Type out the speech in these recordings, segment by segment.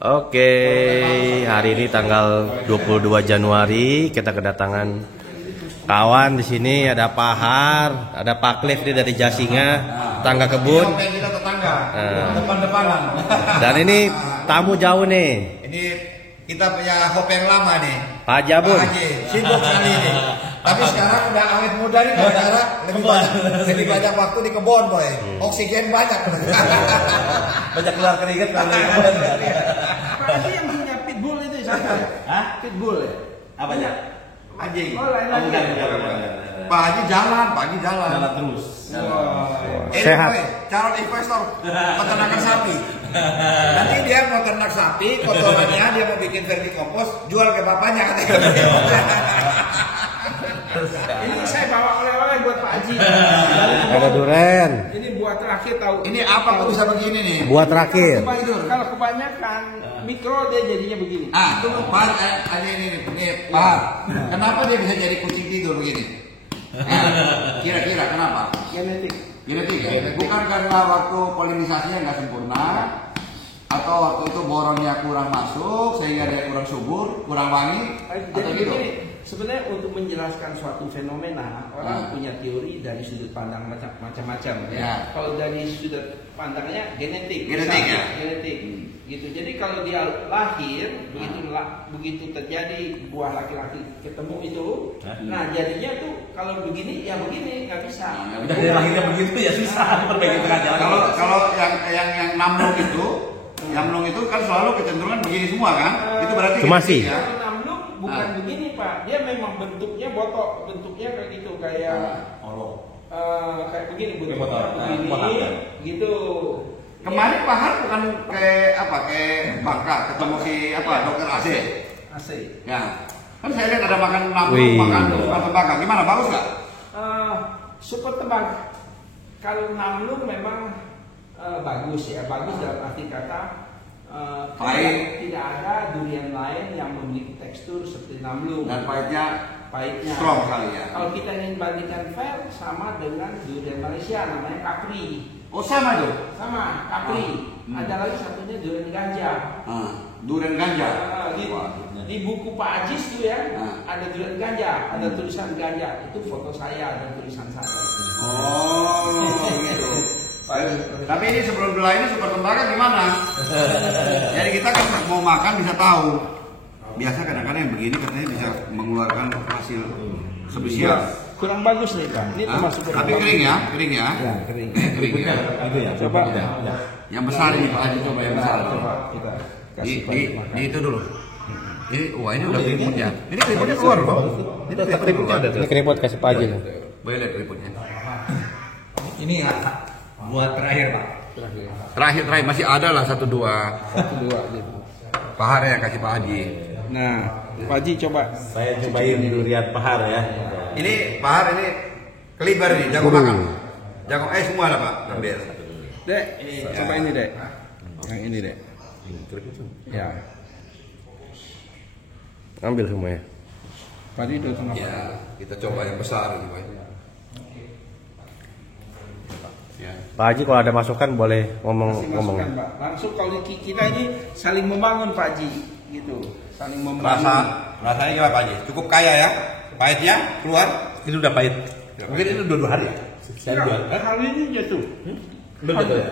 Oke, hari ini tanggal 22 Januari kita kedatangan kawan di sini, ada Pak Har, ada Pak Cliff dari Jasinga, tetangga kebun. Kita tetangga, depan-depanan. Dan ini tamu jauh nih. Ini kita punya hope yang lama nih. Pak Jabun. Pak Haji, sibuk sekali ini. Tapi sekarang udah awet muda nih, gara-gara lebih banyak waktu di kebun, boy. Oksigen banyak. Banyak keluar keringet kalau di kebun. Pak Haji yang punya pitbull itu siapa? Hah? Pitbull ya? Apanya? Haji. Oh, lain lagi. Pak Haji jalan, Jalan terus. Sehat. Boy, calon investor peternakan sapi. Nanti dia mau ternak sapi, kotorannya dia mau bikin vermicompost, jual ke bapaknya katanya. Ini saya bawa oleh-oleh buat Pak Haji. Ada duren. Ini buat terakhir tahu. Ini apa kok bisa begini nih? Buat terakhir. Kalau kebanyakan mikro dia jadinya begini. Tunggu Pak, ada ini Pak. Kenapa dia bisa jadi kucing tidur begini? Kira-kira kenapa? Genetik. Genetik ya? Bukan karena waktu polinisasinya nggak sempurna, atau waktu itu boronnya kurang masuk sehingga dia kurang subur, kurang wangi, atau Jadi gitu? begini, sebenarnya untuk menjelaskan suatu fenomena orang punya teori dari sudut pandang macam-macam ya. Ya. Kalau dari sudut pandangnya genetik, Genetik, misalnya, ya? genetik gitu. Jadi kalau dia lahir begitu terjadi buah laki-laki ketemu itu, nah jadinya tuh kalau begini ya begini nggak bisa. Nah, Udah dari lahirnya begitu ya susah perbaiki tengah jalan. Kalau yang namlung itu, namlung itu kan selalu kecenderungan begini semua kan? Itu berarti Cuma genetik, sih. ya? Kalau namluk bukan begini Pak, dia memang bentuknya botok, bentuknya kayak gitu kayak kayak begini bentuknya begini, gitu. Kemarin Pak Har bukan kayak apa? Kayak Bangka ketemu si apa? Dokter AC. AC. Ya. Kan saya lihat ada makan namlung, Wih. makan tembakau. Gimana? Bagus nggak? Super tebak. Kalau namlung memang bagus ya, bagus dalam arti kata Pahit. tidak ada durian lain yang memiliki tekstur seperti namlung. Dan pahitnya strong sekali ya. Kalau kita ingin bandingkan fair sama dengan durian Malaysia namanya Capri. Oh sama tuh. Sama Capri. Ada lagi satunya durian ganja. Durian ganja. Di buku Pak Ajis tuh ya, ada durian ganja, ada tulisan ganja. Itu foto saya dan tulisan saya. Oh gitu. Tapi ini sebelum bela ini super tembakau gimana? Jadi kita kan mau makan bisa tahu. Biasa kadang-kadang yang begini katanya bisa mengeluarkan hasil spesial. Kurang bagus nih Pak. Ini termasuk kurang Tapi bagus. kering ya, kering ya. Ya, kering. Kering ya. Itu ya. Coba. Yang besar ini Pak Haji, coba yang besar. Coba kita kasih Di itu dulu. Ini wah ini udah keriputnya. Ini keriputnya keluar loh. Ini keriputnya ada tuh. Ini keriput kasih Pak Haji. Boleh lihat keriputnya. Ini buat terakhir Pak. Terakhir masih ada lah 1-2. 1-2 gitu. Pak Har yang kasih Pak Haji. Nah, Pak Haji coba. Saya cobain durian pahar ya. Ini Pak Har ini kelibar nih, jago makan. Jago semua ada Pak, ambil. Dek, coba ini Dek. Yang ini Dek. Ya. Ambil semuanya. Pak Haji udah tengah. Ya, kita coba yang besar gitu. Ya. Pak Haji kalau ada masukan boleh ngomong. Masukan Pak. Langsung kalau kita ini saling membangun Pak Haji, gitu. Saling membangun. Rasanya gimana Pak Haji? Cukup kaya ya? Pahitnya keluar? Ini udah pahit. Mungkin ini udah 2 hari ya. Saya jual. Hari ini jatuh. Udah jatuh ya.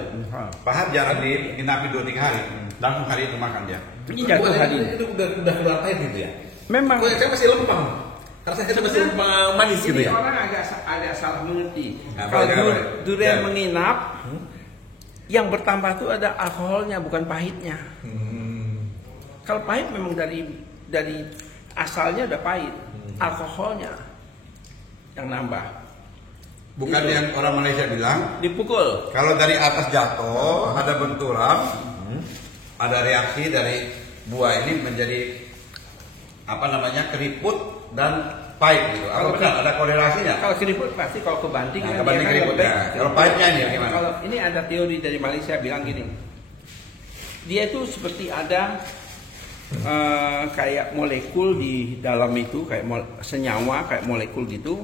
Pak Har jarang dinapi 2-3 hari. Langsung hari itu makan dia. Ini jatuh hari ini. Itu udah keluar pahit gitu ya. Memang. Saya masih lempeng. Karena saya masih manis gitu Ini ya. orang agak salah mengerti. Nah, Kalau boleh. durian Ya. menginap, yang bertambah itu ada alkoholnya, bukan pahitnya. Kalau pahit memang dari asalnya udah pahit, alkoholnya yang nambah. Bukan Itu. yang orang Malaysia bilang, Dipukul. kalau dari atas jatuh ada benturan, ada reaksi dari buah ini menjadi apa namanya keriput dan pahit gitu. Apa benar ada korelasinya? Kalau keriput pasti kalau kebanting. Nah, kan kebanting dia kan keriputnya. lembek. Kalau pahitnya ini gimana? Kalau ini ada teori dari Malaysia bilang gini, dia itu seperti ada kayak molekul di dalam itu, kayak senyawa, kayak molekul gitu.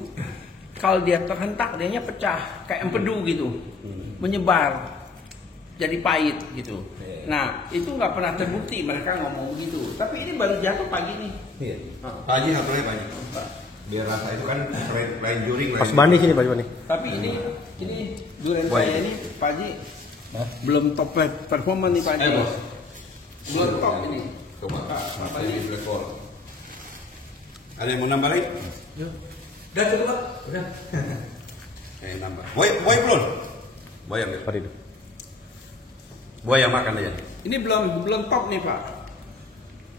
Kalau dia terhentak, dianya pecah, kayak empedu gitu, menyebar, jadi pahit gitu. Nah, itu nggak pernah terbukti mereka ngomong begitu. Tapi ini baru jatuh pagi nih. Iya. Pak Haji satu lagi Pak Haji. Biar rasa itu kan lain juring. Pas Bandi sini, Pak Bandi. Tapi ini durian saya ini Pak Haji belum top performa nih Pak Haji. Belum top ini. Coba. Apa ini rekor? Ada yang mau nambah lagi? Udah cukup Pak. Udah. Nambah. Boy belum? Boy ambil. Pak itu. Boy yang makan aja. Ini belum top nih Pak.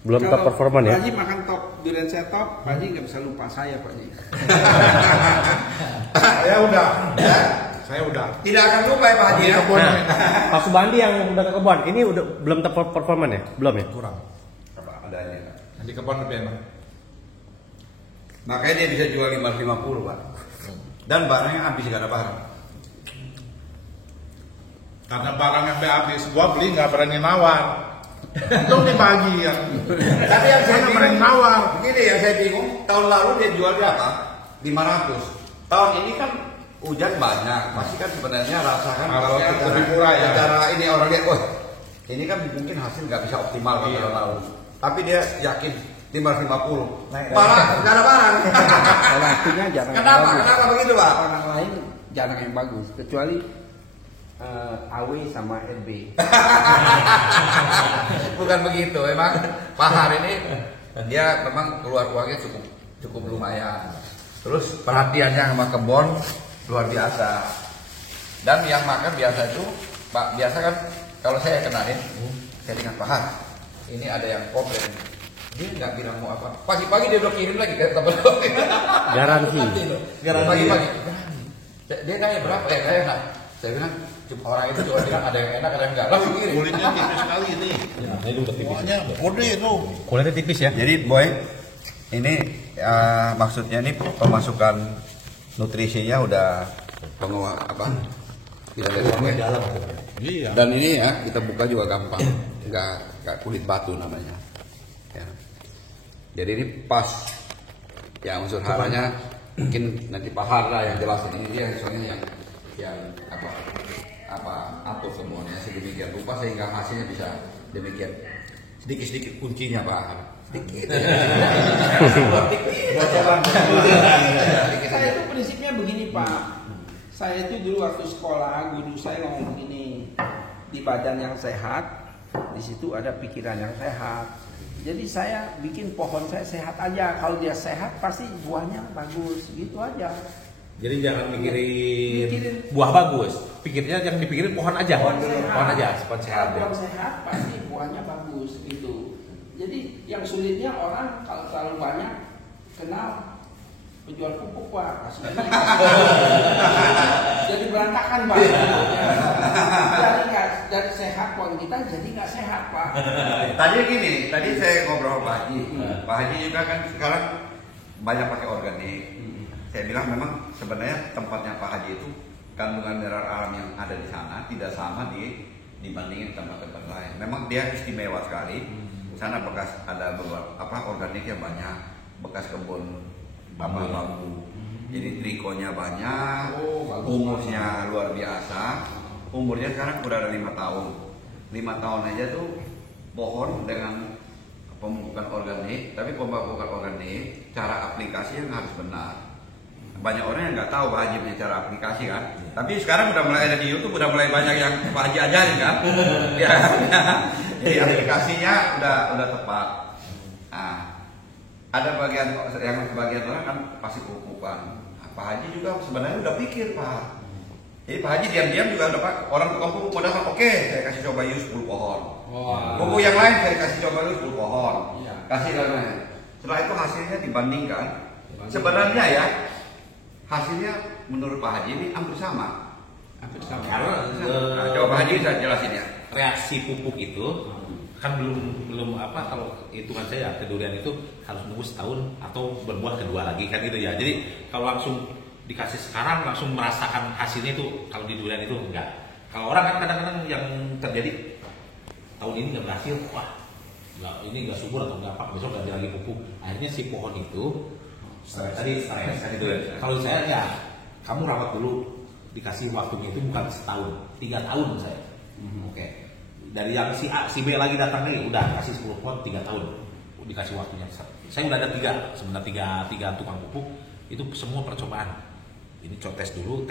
Belum top Kalau performan ya? Pak Haji makan top, durian saya top, Pak Haji nggak bisa lupa saya Pak Haji. Saya udah. Ya. Saya udah. Tidak akan lupa ya Pak Haji ya. Nah, Pak Subandi yang udah ke kebun, ini udah belum top performan ya? Belum ya? Kurang. Apa adanya? Di kebun lebih enak. Makanya dia bisa jual 550 Pak. Dan barangnya habis gak ada barang. Karena barangnya habis, gua beli nggak berani nawar. Itu dibagi ya. Tapi yang saya Mana berani bingung, nawar. begini yang saya bingung, tahun lalu dia jual berapa? 500. Tahun ini kan hujan banyak, pasti kan sebenarnya rasakan Kalau lebih murah ya. Secara ini orang lihat, oh ini kan mungkin hasil nggak bisa optimal kalau tahun lalu. Tapi dia yakin 550. Barang, nggak ada barang. Lakunya jarang. Kenapa? yang bagus. Kenapa begitu Pak? Orang lain jarang yang bagus, kecuali AW sama RB. Bukan begitu, memang Pak Har ini dia memang keluar uangnya cukup lumayan. Terus perhatiannya sama kebun luar biasa. Dan yang makan biasa itu, Pak biasa kan kalau saya kenalin, saya dengan Pak Har, ini ada yang komplain. Dia nggak bilang mau apa. Pagi-pagi dia udah kirim lagi ke teman. Garansi. Pagi-pagi. Dia nanya berapa? Saya enak. Saya bilang orang itu juga bilang ada yang enak, ada yang enggak. Langsung kirim. Kulitnya tipis sekali ini. Ini udah tipis. Pokoknya gede itu. Kulitnya tipis ya? Jadi boy, ini maksudnya ini pemasukan nutrisinya udah tidak ada dalam. Iya. Dan ini ya kita buka juga gampang, nggak kulit batu namanya. Ya. Jadi ini pas ya unsur haranya mungkin nanti Pak Har lah yang jelasin ini dia soalnya yang atur semuanya sedemikian rupa sehingga hasilnya bisa demikian. Sedikit kuncinya Pak Har. Sedikit. Saya itu prinsipnya begini Pak. Saya itu dulu waktu sekolah, guru saya ngomong begini, di badan yang sehat, di situ ada pikiran yang sehat. Jadi saya bikin pohon saya sehat aja. Kalau dia sehat pasti buahnya bagus, gitu aja. Jadi jangan mikirin buah bagus, pikirnya yang dipikirin pohon aja, pohon aja, pohon sehat. Pohon sehat pasti buahnya bagus gitu. Jadi yang sulitnya orang kalau terlalu banyak kenal penjual pupuk Pak, kasih jadi berantakan Pak. Dari sehat pohon kita jadi nggak sehat Pak. Tadi gini, tadi saya ngobrol sama Pak Haji. Pak Haji juga kan sekarang banyak pakai organik. Saya bilang memang sebenarnya tempatnya Pak Haji itu kandungan mineral alam yang ada di sana tidak sama dibandingin tempat-tempat lain. Memang dia istimewa sekali. Di sana bekas ada beberapa organiknya banyak, bekas kebun bambu. Jadi trikonya banyak, umurnya luar biasa. Umurnya sekarang udah ada 5 tahun. 5 tahun aja tuh pohon dengan pemupukan organik, tapi pemupukan organik cara aplikasi yang harus benar. Banyak orang yang nggak tahu Pak Haji punya cara aplikasi kan. Tapi sekarang udah mulai ada di YouTube, udah mulai banyak yang Pak Haji ajarin kan. Ya. Jadi aplikasinya udah tepat. Nah, ada bagian orang kan pasti pemupukan. Nah, Pak Haji juga sebenarnya udah pikir Pak. Jadi Pak Haji diam-diam juga udah Pak, orang tukang pupuk mau datang, oke, saya kasih coba use 10 pohon. Pupuk yang lain saya kasih coba use 10 pohon. Kasih lainnya. Setelah itu hasilnya dibandingkan. Sebenarnya ya hasilnya menurut Pak Haji ini hampir sama. Karena Nah, coba Pak Haji bisa jelasin ya. reaksi pupuk itu kan belum apa, kalau hitungan saya kedurian itu harus nunggu setahun atau berbuah kedua lagi kan gitu ya. Jadi kalau langsung dikasih sekarang langsung merasakan hasilnya itu kalau di durian itu enggak. Kalau orang kan kadang-kadang yang terjadi tahun ini nggak berhasil, wah ini nggak subur atau nggak apa, besok ganti lagi pupuk. Akhirnya si pohon itu stres gitu ya. Kalau saya ya kamu rawat dulu, dikasih waktunya itu bukan setahun, 3 tahun saya. Oke. dari yang si A, si B lagi datang nih, udah kasih 10 pot 3 tahun, dikasih waktunya. Saya udah ada 3, sebenarnya 3 tukang pupuk, itu semua percobaan. Ini tes dulu.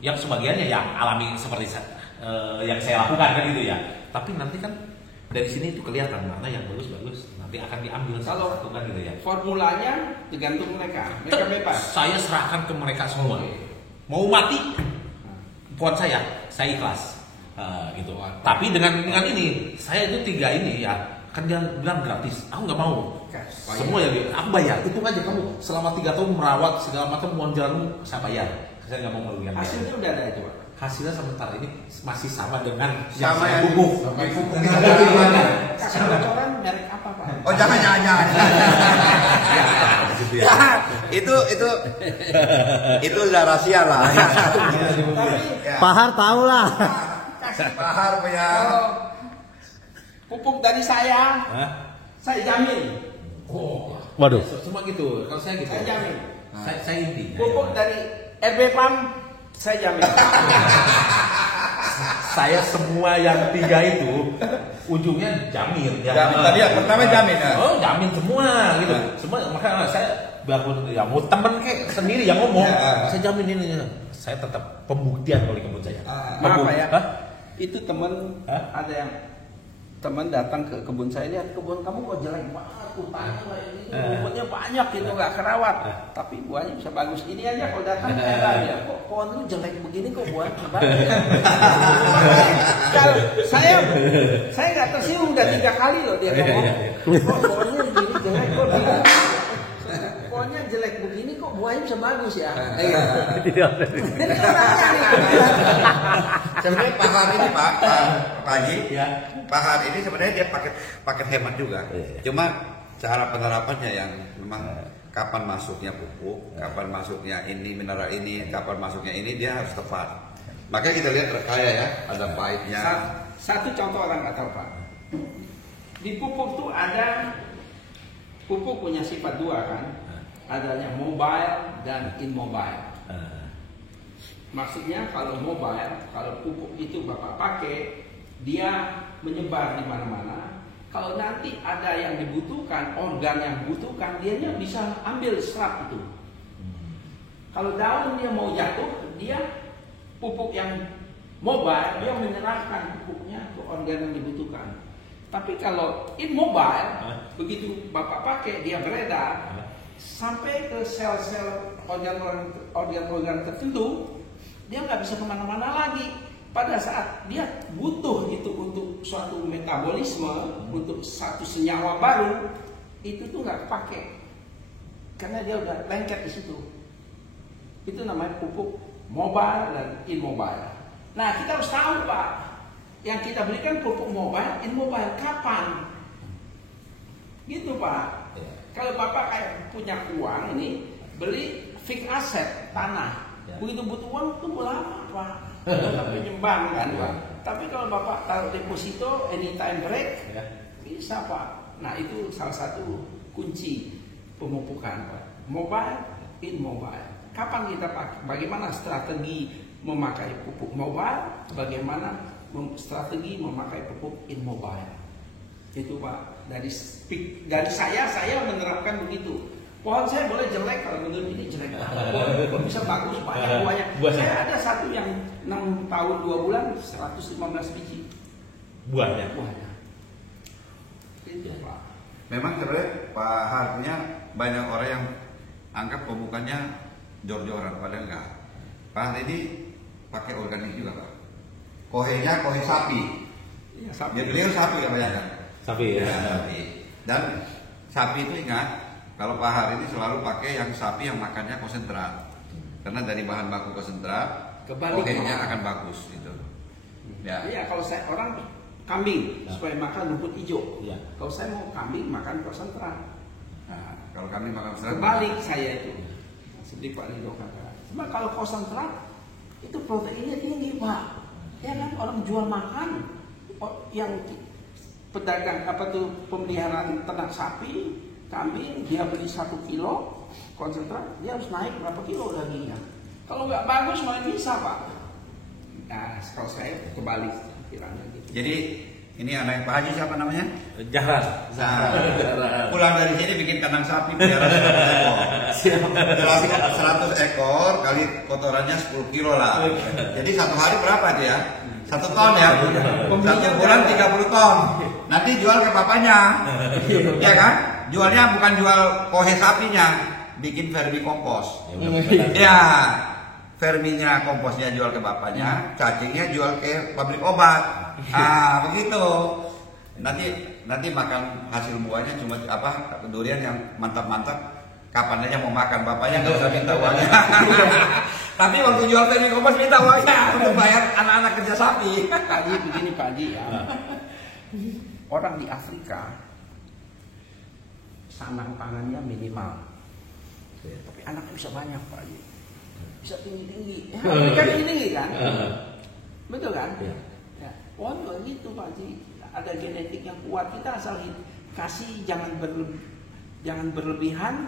Yang sebagiannya yang alami seperti yang saya lakukan kan gitu ya. Tapi nanti kan dari sini itu kelihatan mana yang bagus, nanti akan diambil Kalau satu kan gitu ya. Formulanya tergantung mereka bebas. Saya serahkan ke mereka semua. Mau mati, pohon saya ikhlas. Gitu. Tapi dengan ini, saya itu 3 ini ya, kan dia bilang gratis. Aku nggak mau. Semua ya, aku bayar. Hitung aja kamu selama 3 tahun merawat segala macam pohon jarum, saya bayar. Saya nggak mau merugikan. Hasilnya udah ada itu, Pak. Hasilnya sementara ini masih sama dengan Sama yang yang pupuk. Kasih bocoran merek apa, Pak? Oh jangan. Gitu ya. Itu udah rahasia lah. Tapi Pahar tahu lah. Bahar punya. kalau pupuk dari saya jamin. Waduh. Cuma gitu. Kalau saya gitu. Saya jamin. Saya inti. Pupuk dari RB PAM saya jamin. Saya semua yang 3 itu ujungnya jamin. Jamin tadi yang pertama jamin ya. Oh, jamin semua gitu. Semua makanya saya biarpun ya mau temen kayak sendiri yang ngomong, saya jamin ini. Saya tetap pembuktian oleh kebun saya. Maaf Pak ya. Hah? Itu teman ada yang teman datang ke kebun saya, lihat kebun kamu kok jelek banget, tanya ini rumputnya banyak itu nggak kerawat, tapi buahnya bisa bagus. Ini aja kalau datang heran ya, kok pohon lu jelek begini kok buahnya bagus. Kalau saya nggak tersinggung, udah 3 kali loh dia ngomong, kok pohonnya begini jelek, kok pohonnya jelek begini kok buahnya bisa bagus ya. Sebenarnya Pahar ini Pak Haji, Ya. Pahar ini sebenarnya dia paket hemat juga. Cuma cara penerapannya yang memang kapan masuknya pupuk, kapan masuknya ini mineral ini, kapan masuknya ini dia harus tepat. Makanya kita lihat rekaya ya, ada baiknya. Satu contoh orang nggak tahu Pak. Di pupuk tuh ada pupuk punya sifat 2 kan, adanya mobile dan immobile. Maksudnya kalau mobile, kalau pupuk itu Bapak pakai, dia menyebar di mana-mana. Kalau nanti ada yang dibutuhkan, organ yang dibutuhkan, dianya bisa ambil serap itu. Kalau daun dia mau jatuh, dia pupuk yang mobile, dia menyerahkan pupuknya ke organ yang dibutuhkan. Tapi kalau immobile, begitu Bapak pakai, dia beredar sampai ke sel-sel organ-organ tertentu, dia nggak bisa kemana-mana lagi. Pada saat dia butuh itu untuk suatu metabolisme, untuk satu senyawa baru, itu tuh nggak pakai karena dia udah lengket di situ. Itu namanya pupuk mobile dan immobile. Nah kita harus tahu Pak, yang kita berikan pupuk mobile, immobile kapan? Gitu Pak. Kalau Bapak kayak punya uang ini, beli fixed asset tanah. Begitu butuh uang tunggu lama Pak, sampai nyembang kan Pak. Tapi kalau Bapak taruh deposito anytime break, bisa Pak. Nah itu salah satu kunci pemupukan Pak. Mobile, immobile. Kapan kita pakai? Bagaimana strategi memakai pupuk mobile? Bagaimana strategi memakai pupuk immobile? Itu Pak. Dari saya menerapkan begitu. Pohon saya boleh jelek, kalau menurut ini jelek banget. Bisa bagus, banyak buahnya. Saya ada satu yang 6 tahun 2 bulan 115 biji Buahnya. Itu Pak. Memang sebenarnya Pak Har punya banyak orang yang anggap pemupukannya jor-joran, padahal enggak. Pak Har ini pakai organik juga Pak. Kohenya kohe sapi. Iya, sapi. Jadi beliau sapi kebanyakan. Sapi ya. Sapi. Dan sapi itu ingat, kalau Pak Har ini selalu pakai yang sapi yang makannya konsentrat. Karena dari bahan baku konsentrat, kohenya akan bagus itu. Ya. Iya, kalau saya orang kambing supaya makan rumput hijau. Ya. Kalau saya mau kambing makan konsentrat. Nah, kalau kami makan konsentrat, Kebalik saya itu. Seperti Pak Lido kata. Cuma kalau konsentrat itu proteinnya tinggi Pak. Ya kan orang jual makan yang pedagang pemeliharaan ternak sapi, kambing, dia beli 1 kilo konsentrat, dia harus naik berapa kilo dagingnya. Kalau nggak bagus mana bisa Pak. Nah kalau saya kebalik, pikirannya gitu. Jadi ini anak Pak Haji siapa namanya? Jalan. Nah, pulang dari sini bikin kandang sapi biar 100 ekor kali kotorannya 10 kilo lah. Jadi satu hari berapa dia? 1 ton ya? 1 bulan 30 ton. Nanti jual ke bapaknya, ya kan? Jualnya bukan jual kohe sapinya, bikin vermi kompos. Ya, verminya komposnya jual ke bapaknya, cacingnya jual ke pabrik obat. Ah, begitu. Nanti makan hasil buahnya cuma apa durian yang mantap-mantap. Kapan aja mau makan, bapaknya nggak usah minta uangnya. Tapi waktu jual vermi kompos minta uangnya untuk bayar anak-anak kerja sapi. Pak Haji begini Pak Haji ya. Orang di Afrika sanang pangannya minimal, tapi anaknya bisa banyak Pak Haji. Bisa tinggi-tinggi. Ya, Afrika tinggi-tinggi kan? Betul kan? Ya. Oh gitu Pak Haji. Ada genetik yang kuat, kita asal kasih jangan berlebihan,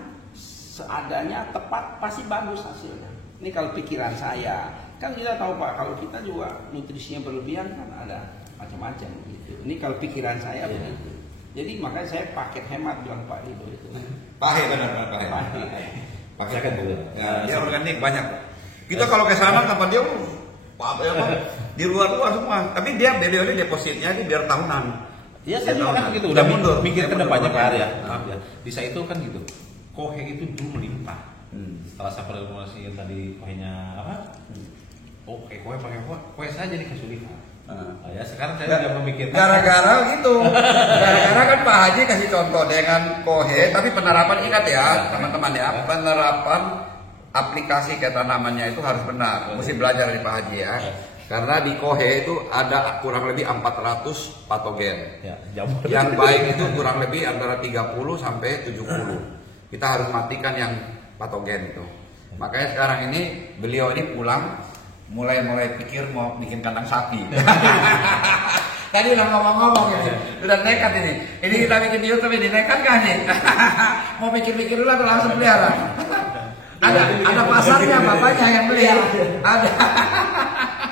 seadanya tepat pasti bagus hasilnya. Ini kalau pikiran saya, kan kita tahu Pak, kalau kita juga nutrisinya berlebihan kan ada macam-macam gitu. Ini kalau pikiran saya begitu. Jadi makanya saya paket hemat bilang Pak Rido itu. Pahe benar pahe. Saya kan dulu. Ya, dia organik banyak. Kita kalau ke sana tempat dia di luar semua. Tapi dia BDO depositnya ini biar tahunan. Iya, saya juga kan gitu. Udah mundur. Mikir ke depannya Pak Ari ya. Maaf ya. Bisa itu kan gitu. Kohe itu dulu melimpah. Setelah saya formulasi yang tadi kohenya apa? Oke, kohe pakai kohe saja nih kesulitan. Ya sekarang saya juga memikirkan gara-gara gitu. Gara-gara kan Pak Haji kasih contoh dengan kohe, tapi penerapan ingat ya teman-teman ya, penerapan aplikasi ke tanamannya itu harus benar. Mesti belajar dari Pak Haji ya. Karena di kohe itu ada kurang lebih 400 patogen. ya, jamur. Yang baik itu kurang lebih antara 30 sampai 70. Kita harus matikan yang patogen itu. Makanya sekarang ini beliau ini pulang mulai pikir mau bikin kandang sapi. Tadi udah ngomong-ngomong ini, udah nekat ini. Ini kita bikin di YouTube ini nekat kan nih? Mau pikir-pikir dulu atau langsung pelihara? Ada pasarnya bapaknya yang beli. Ada.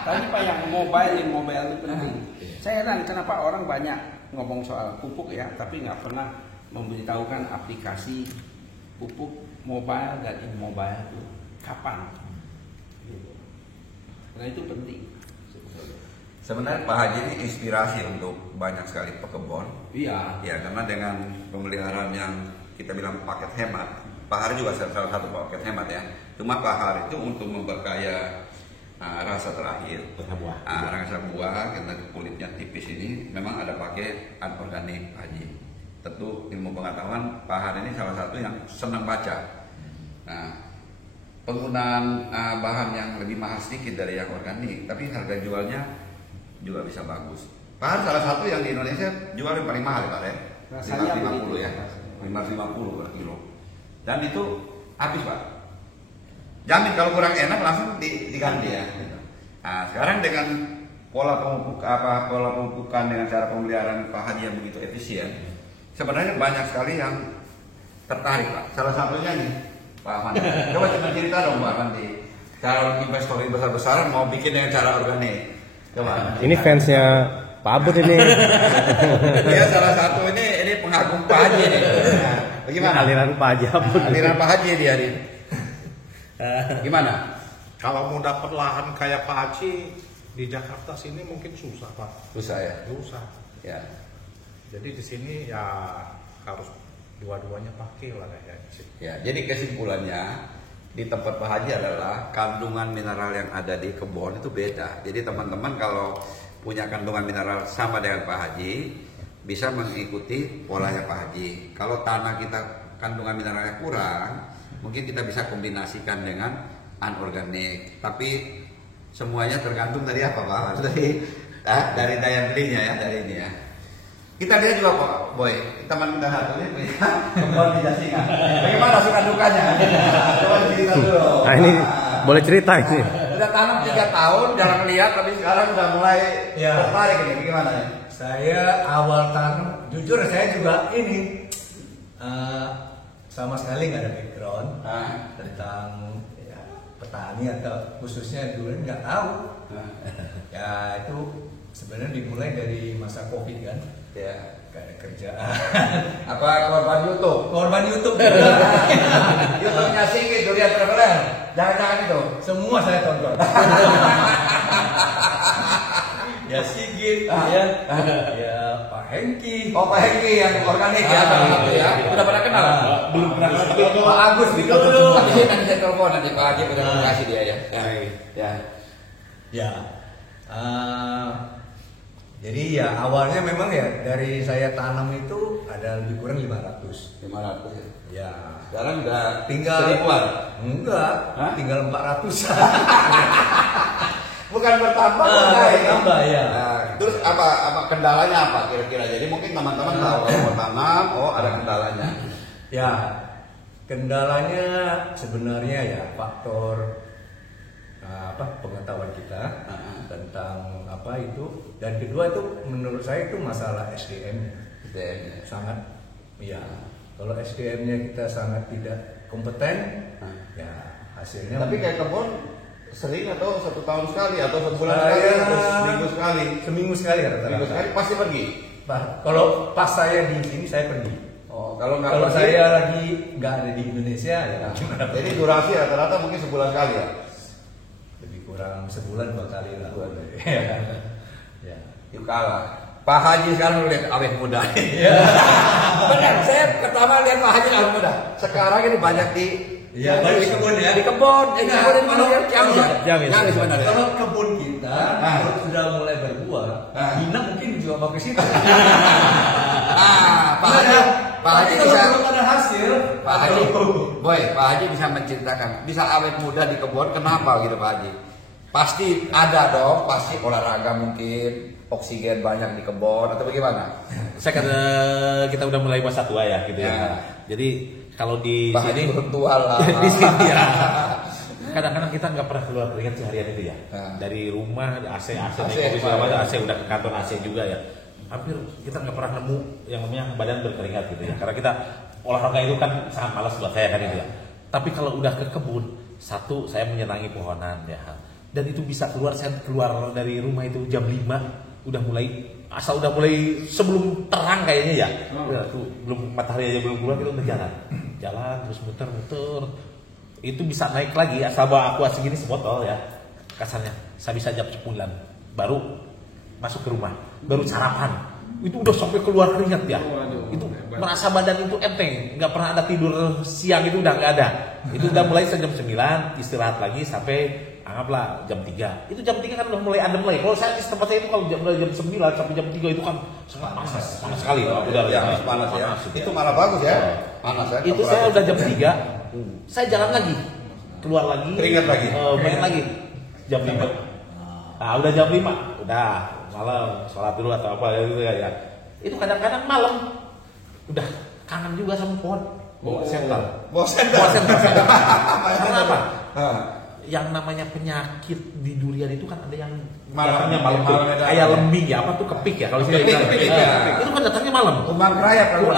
Tadi Pak yang mobile itu penting. Saya heran kenapa orang banyak ngomong soal pupuk ya, tapi nggak pernah memberitahukan aplikasi pupuk mobile dan immobile itu kapan. Nah itu penting. Sebenarnya Pak Haji ini inspirasi untuk banyak sekali pekebun. Iya. Ya karena dengan pemeliharaan yang kita bilang paket hemat, Pak Har juga salah satu paket hemat ya. Cuma Pak Har itu untuk memperkaya rasa terakhir, rasa buah karena kulitnya tipis ini memang ada pakai anorganik Pak Haji. Tentu ilmu pengetahuan Pak Har ini salah satu yang senang baca. Nah, penggunaan bahan yang lebih mahal sedikit dari yang organik, tapi harga jualnya juga bisa bagus. Pak Har salah satu yang di Indonesia jual yang paling mahal ya Pak ya, 550 ya, 550 per kilo. Dan itu habis Pak. Jamin kalau kurang enak langsung diganti ya. Nah, sekarang dengan pola pemupukan dengan cara pemeliharaan Pak Haji yang begitu efisien, sebenarnya banyak sekali yang tertarik Pak. Salah satunya nih Pak Afandi. Coba cerita dong Pak Afandi. Cara investor besar-besaran mau bikin dengan cara organik. Coba. Ini fansnya Pak Abud ini. Ya salah satu ini pengagum Pak Haji nih. Nah, bagaimana? Aliran Pak Haji Abud. Aliran Pak Haji dia ini. Gimana? Kalau mau dapat lahan kayak Pak Haji di Jakarta sini mungkin susah Pak. Susah ya. Susah. Ya. Jadi di sini ya harus dua-duanya pakai lah kayak gitu. Ya, jadi kesimpulannya di tempat Pak Haji adalah kandungan mineral yang ada di kebun itu beda. Jadi teman-teman kalau punya kandungan mineral sama dengan Pak Haji bisa mengikuti polanya Pak Haji. Kalau tanah kita kandungan mineralnya kurang, mungkin kita bisa kombinasikan dengan anorganik. Tapi semuanya tergantung dari apa Pak? Dari daya belinya ya, dari ini ya. Kita lihat juga Pak Boy, teman kita satu ini punya kebun di Jasingan. Bagaimana suka dukanya? Coba cerita dulu. Nah ini boleh cerita ini. Udah tanam 3 tahun, jarang lihat, tapi sekarang udah mulai tertarik ini. Bagaimana ya? Saya awal tanam, jujur saya juga ini sama sekali nggak ada background tentang petani atau khususnya dulu nggak tahu. Ya itu sebenarnya dimulai dari masa Covid kan. Ya. Gak ada kerjaan. Apa korban YouTube? Korban YouTube. YouTube-nya Sigit Durian Traveler. Jangan-jangan itu. Semua saya tonton. Ya Sigit, ya Pak Hengki. Oh, Pak Hengki yang organik ya, salah satu ya. Udah pada kenal? Belum pernah ketemu. Pak Agus ditonton semua. Nanti saya telepon nanti Pak Haji udah kasih dia ya. Ya. Ya. Jadi ya awalnya memang ya dari saya tanam itu ada lebih kurang 500. 500 ya. Ya. Sekarang udah Tinggal seribuan. Enggak, Hah? tinggal 400. Bukan bertambah, bertambah ya. Nah, terus apa kendalanya apa kira-kira? Jadi mungkin teman-teman tahu kalau mau tanam, oh ada kendalanya. Ya, kendalanya sebenarnya ya faktor pengetahuan kita tentang apa itu, dan kedua itu menurut saya itu masalah SDM-nya. SDM-nya. Sangat, ya kalau SDM-nya kita sangat tidak kompeten, ya hasilnya. Tapi kayak kebun sering atau 1 tahun sekali atau sebulan sekali atau seminggu sekali? Seminggu sekali rata-rata. Seminggu sekali pasti pergi. Kalau pas saya di sini saya pergi. Oh, kalau nggak Kalau pergi, saya lagi nggak ada di Indonesia ya gimana? jadi durasi rata-rata mungkin sebulan sekali ya. Lebih kurang sebulan 2 kali lah. Ya. Yuk kalah. Pak Haji sekarang lihat awet muda. Iya. Benar, saya pertama lihat Pak Haji awet muda. Sekarang ini banyak di Iya, banyak di kebun ya. Di kebun, di kebun di mana ya? Ciamis sebenarnya. Kalau kebun kita kalau sudah mulai berbuah, Bina mungkin juga mau ke situ. Pak Haji, Pak Haji Tapi bisa. kalau belum ada hasil, Pak Haji, boy, Pak Haji bisa menceritakan, bisa awet muda di kebun, kenapa gitu Pak Haji? Pasti ada dong, pasti olahraga mungkin, oksigen banyak di kebun atau bagaimana? Saya kata kita udah mulai masa tua ya gitu ya. Jadi kalau di Pak Haji sini belum tua lah. di sini ya. Kadang-kadang kita nggak pernah keluar keringat seharian itu ya. Dari rumah AC AC udah ke kantor AC juga ya. Hampir kita nggak pernah nemu yang namanya badan berkeringat gitu ya. Karena kita olahraga itu kan sangat malas buat saya kan itu ya. Tapi kalau udah ke kebun, satu saya menyenangi pohonan ya. Dan itu bisa keluar, saya keluar dari rumah itu jam 5 udah mulai sebelum terang kayaknya ya. Udah tuh belum matahari aja belum keluar kita udah jalan terus muter itu bisa naik lagi asal bawa aqua segini sebotol ya kasarnya. Saya bisa jam 10 baru masuk ke rumah, baru sarapan itu udah sampai keluar keringat ya. Itu merasa badan itu enteng, nggak pernah ada tidur siang, itu udah nggak ada. Itu udah mulai jam 9 istirahat lagi sampai anggaplah jam 3. Itu jam 3 kan udah mulai adem lagi. Kalau saya di tempat saya itu kalau mulai jam 9 sampai jam 3 itu kan sangat panas sekali udara Ya, panas ya. Itu malah bagus ya. Panas ya. Itu saya udah jam 3, saya jalan lagi, keluar lagi, Keringat lagi. main lagi jam 5. Nah udah jam 5, udah malam sholat dulu atau apa gitu ya. Itu kadang-kadang malam udah kangen juga sama pohon. Bawa sendal. Karena apa? Yang namanya penyakit di durian itu kan ada yang datangnya malam tuh, kayak lembing ya, apa tuh kepik ya kalau saya bilang. Itu kan datangnya malam. Kumbang raya kalau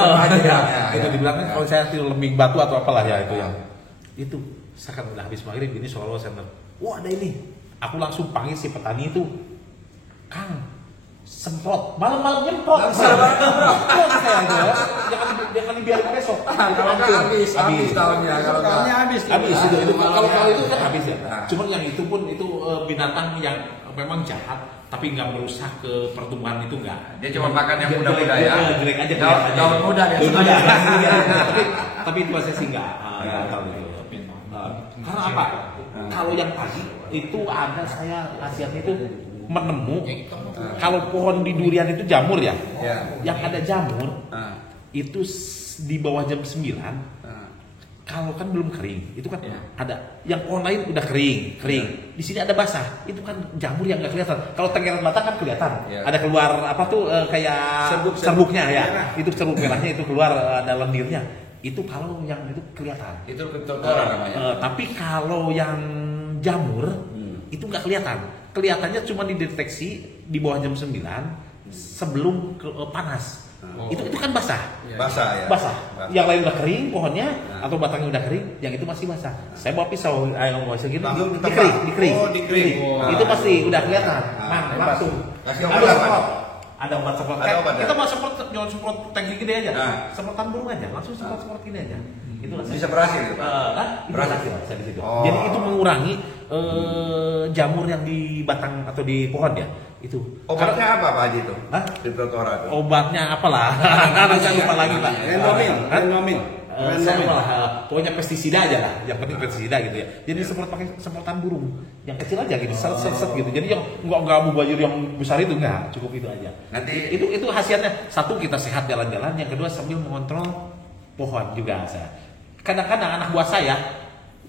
Itu dibilangnya kalau saya tidur lembing batu atau apalah ya itu yang. Itu saya kan udah habis maghrib ini Solo Center. Wah ada ini. Aku langsung panggil si petani itu. Kang, semprot, malam-malam nyemprot. Semprot saya itu ya. Jangan dibiarin besok. Kalau nggak habis tahunnya. Kalau nggak Habis itu kalau itu kan habis ya. Cuma yang itu pun itu binatang yang memang jahat tapi nggak merusak ke pertumbuhan itu nggak. Dia cuma makan yang muda-muda ya. Jelek aja. Daun muda ya. Tapi itu saya sih nggak tahu itu. Karena apa? Kalau yang tadi itu ada saya kasihan itu menemu kalau pohon di durian itu jamur ya. Yang ada jamur itu di bawah jam 9. Kalau kan belum kering, itu kan ada yang pohon lain udah kering. Di sini ada basah, itu kan jamur yang nggak kelihatan. Kalau tenggeran batang kan kelihatan, ada keluar apa tuh kayak serbuknya ya. Itu serbuk merahnya itu keluar ada lendirnya. Itu kalau yang itu kelihatan. Itu ketorkoran namanya. Tapi kalau yang jamur itu nggak kelihatan. Kelihatannya cuma dideteksi di bawah jam 9 sebelum panas. Itu kan basah. Basah. Yang lain udah kering pohonnya atau batangnya udah kering, yang itu masih basah. Saya bawa pisau, ayo mau segini dikering. Itu pasti udah kelihatan. Langsung Kasih obat Ada apa? semprot. Ada obat semprot. Ada obat, Kita ya? mau semprot, jangan semprot tank gede aja. Nah. Semprotan burung aja, langsung semprot gini aja. Itulah. Bisa berhasil itu, Pak? Berhasil saya di situ. Oh. Jadi itu mengurangi jamur yang di batang atau di pohon ya. Itu. Obatnya apa Pak Haji itu? Hah? Di Protora itu. Obatnya apalah? Karena saya lupa lagi lah. Renomin. Saya lupa lah. Pokoknya pestisida aja lah. Yang penting pestisida gitu ya. Jadi pakai semprotan burung yang kecil aja gitu, set gitu. Jadi yang nggak mubazir yang besar itu nggak, cukup itu aja. Nanti Itu hasilnya. Satu, kita sehat jalan-jalan. Yang kedua, sambil mengontrol pohon juga saya. Kadang-kadang anak buah saya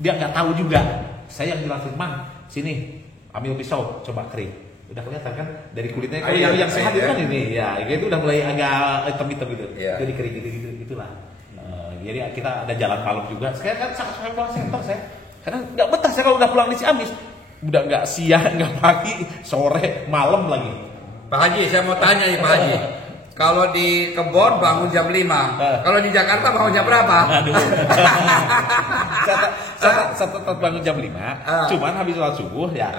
dia nggak tahu juga. Saya yang bilang, Mang, sini ambil pisau, coba kering. Udah kelihatan kan dari kulitnya. Kalau yang sehat itu kan ini, ya itu udah mulai agak hitam-hitam gitu. Iya. Jadi kering gitulah. Jadi kita ada jalan malam juga. Saya kan sangat pulang sentor saya. Karena nggak betah saya kalau udah pulang di Ciamis. Udah nggak siang, nggak pagi, sore, malam lagi. Pak Haji, saya mau tanya nih Pak Haji. Kalau di kebon bangun jam 5, kalau di Jakarta bangun jam berapa? Aduh. saya tetap bangun jam 5, cuman habis sholat subuh ya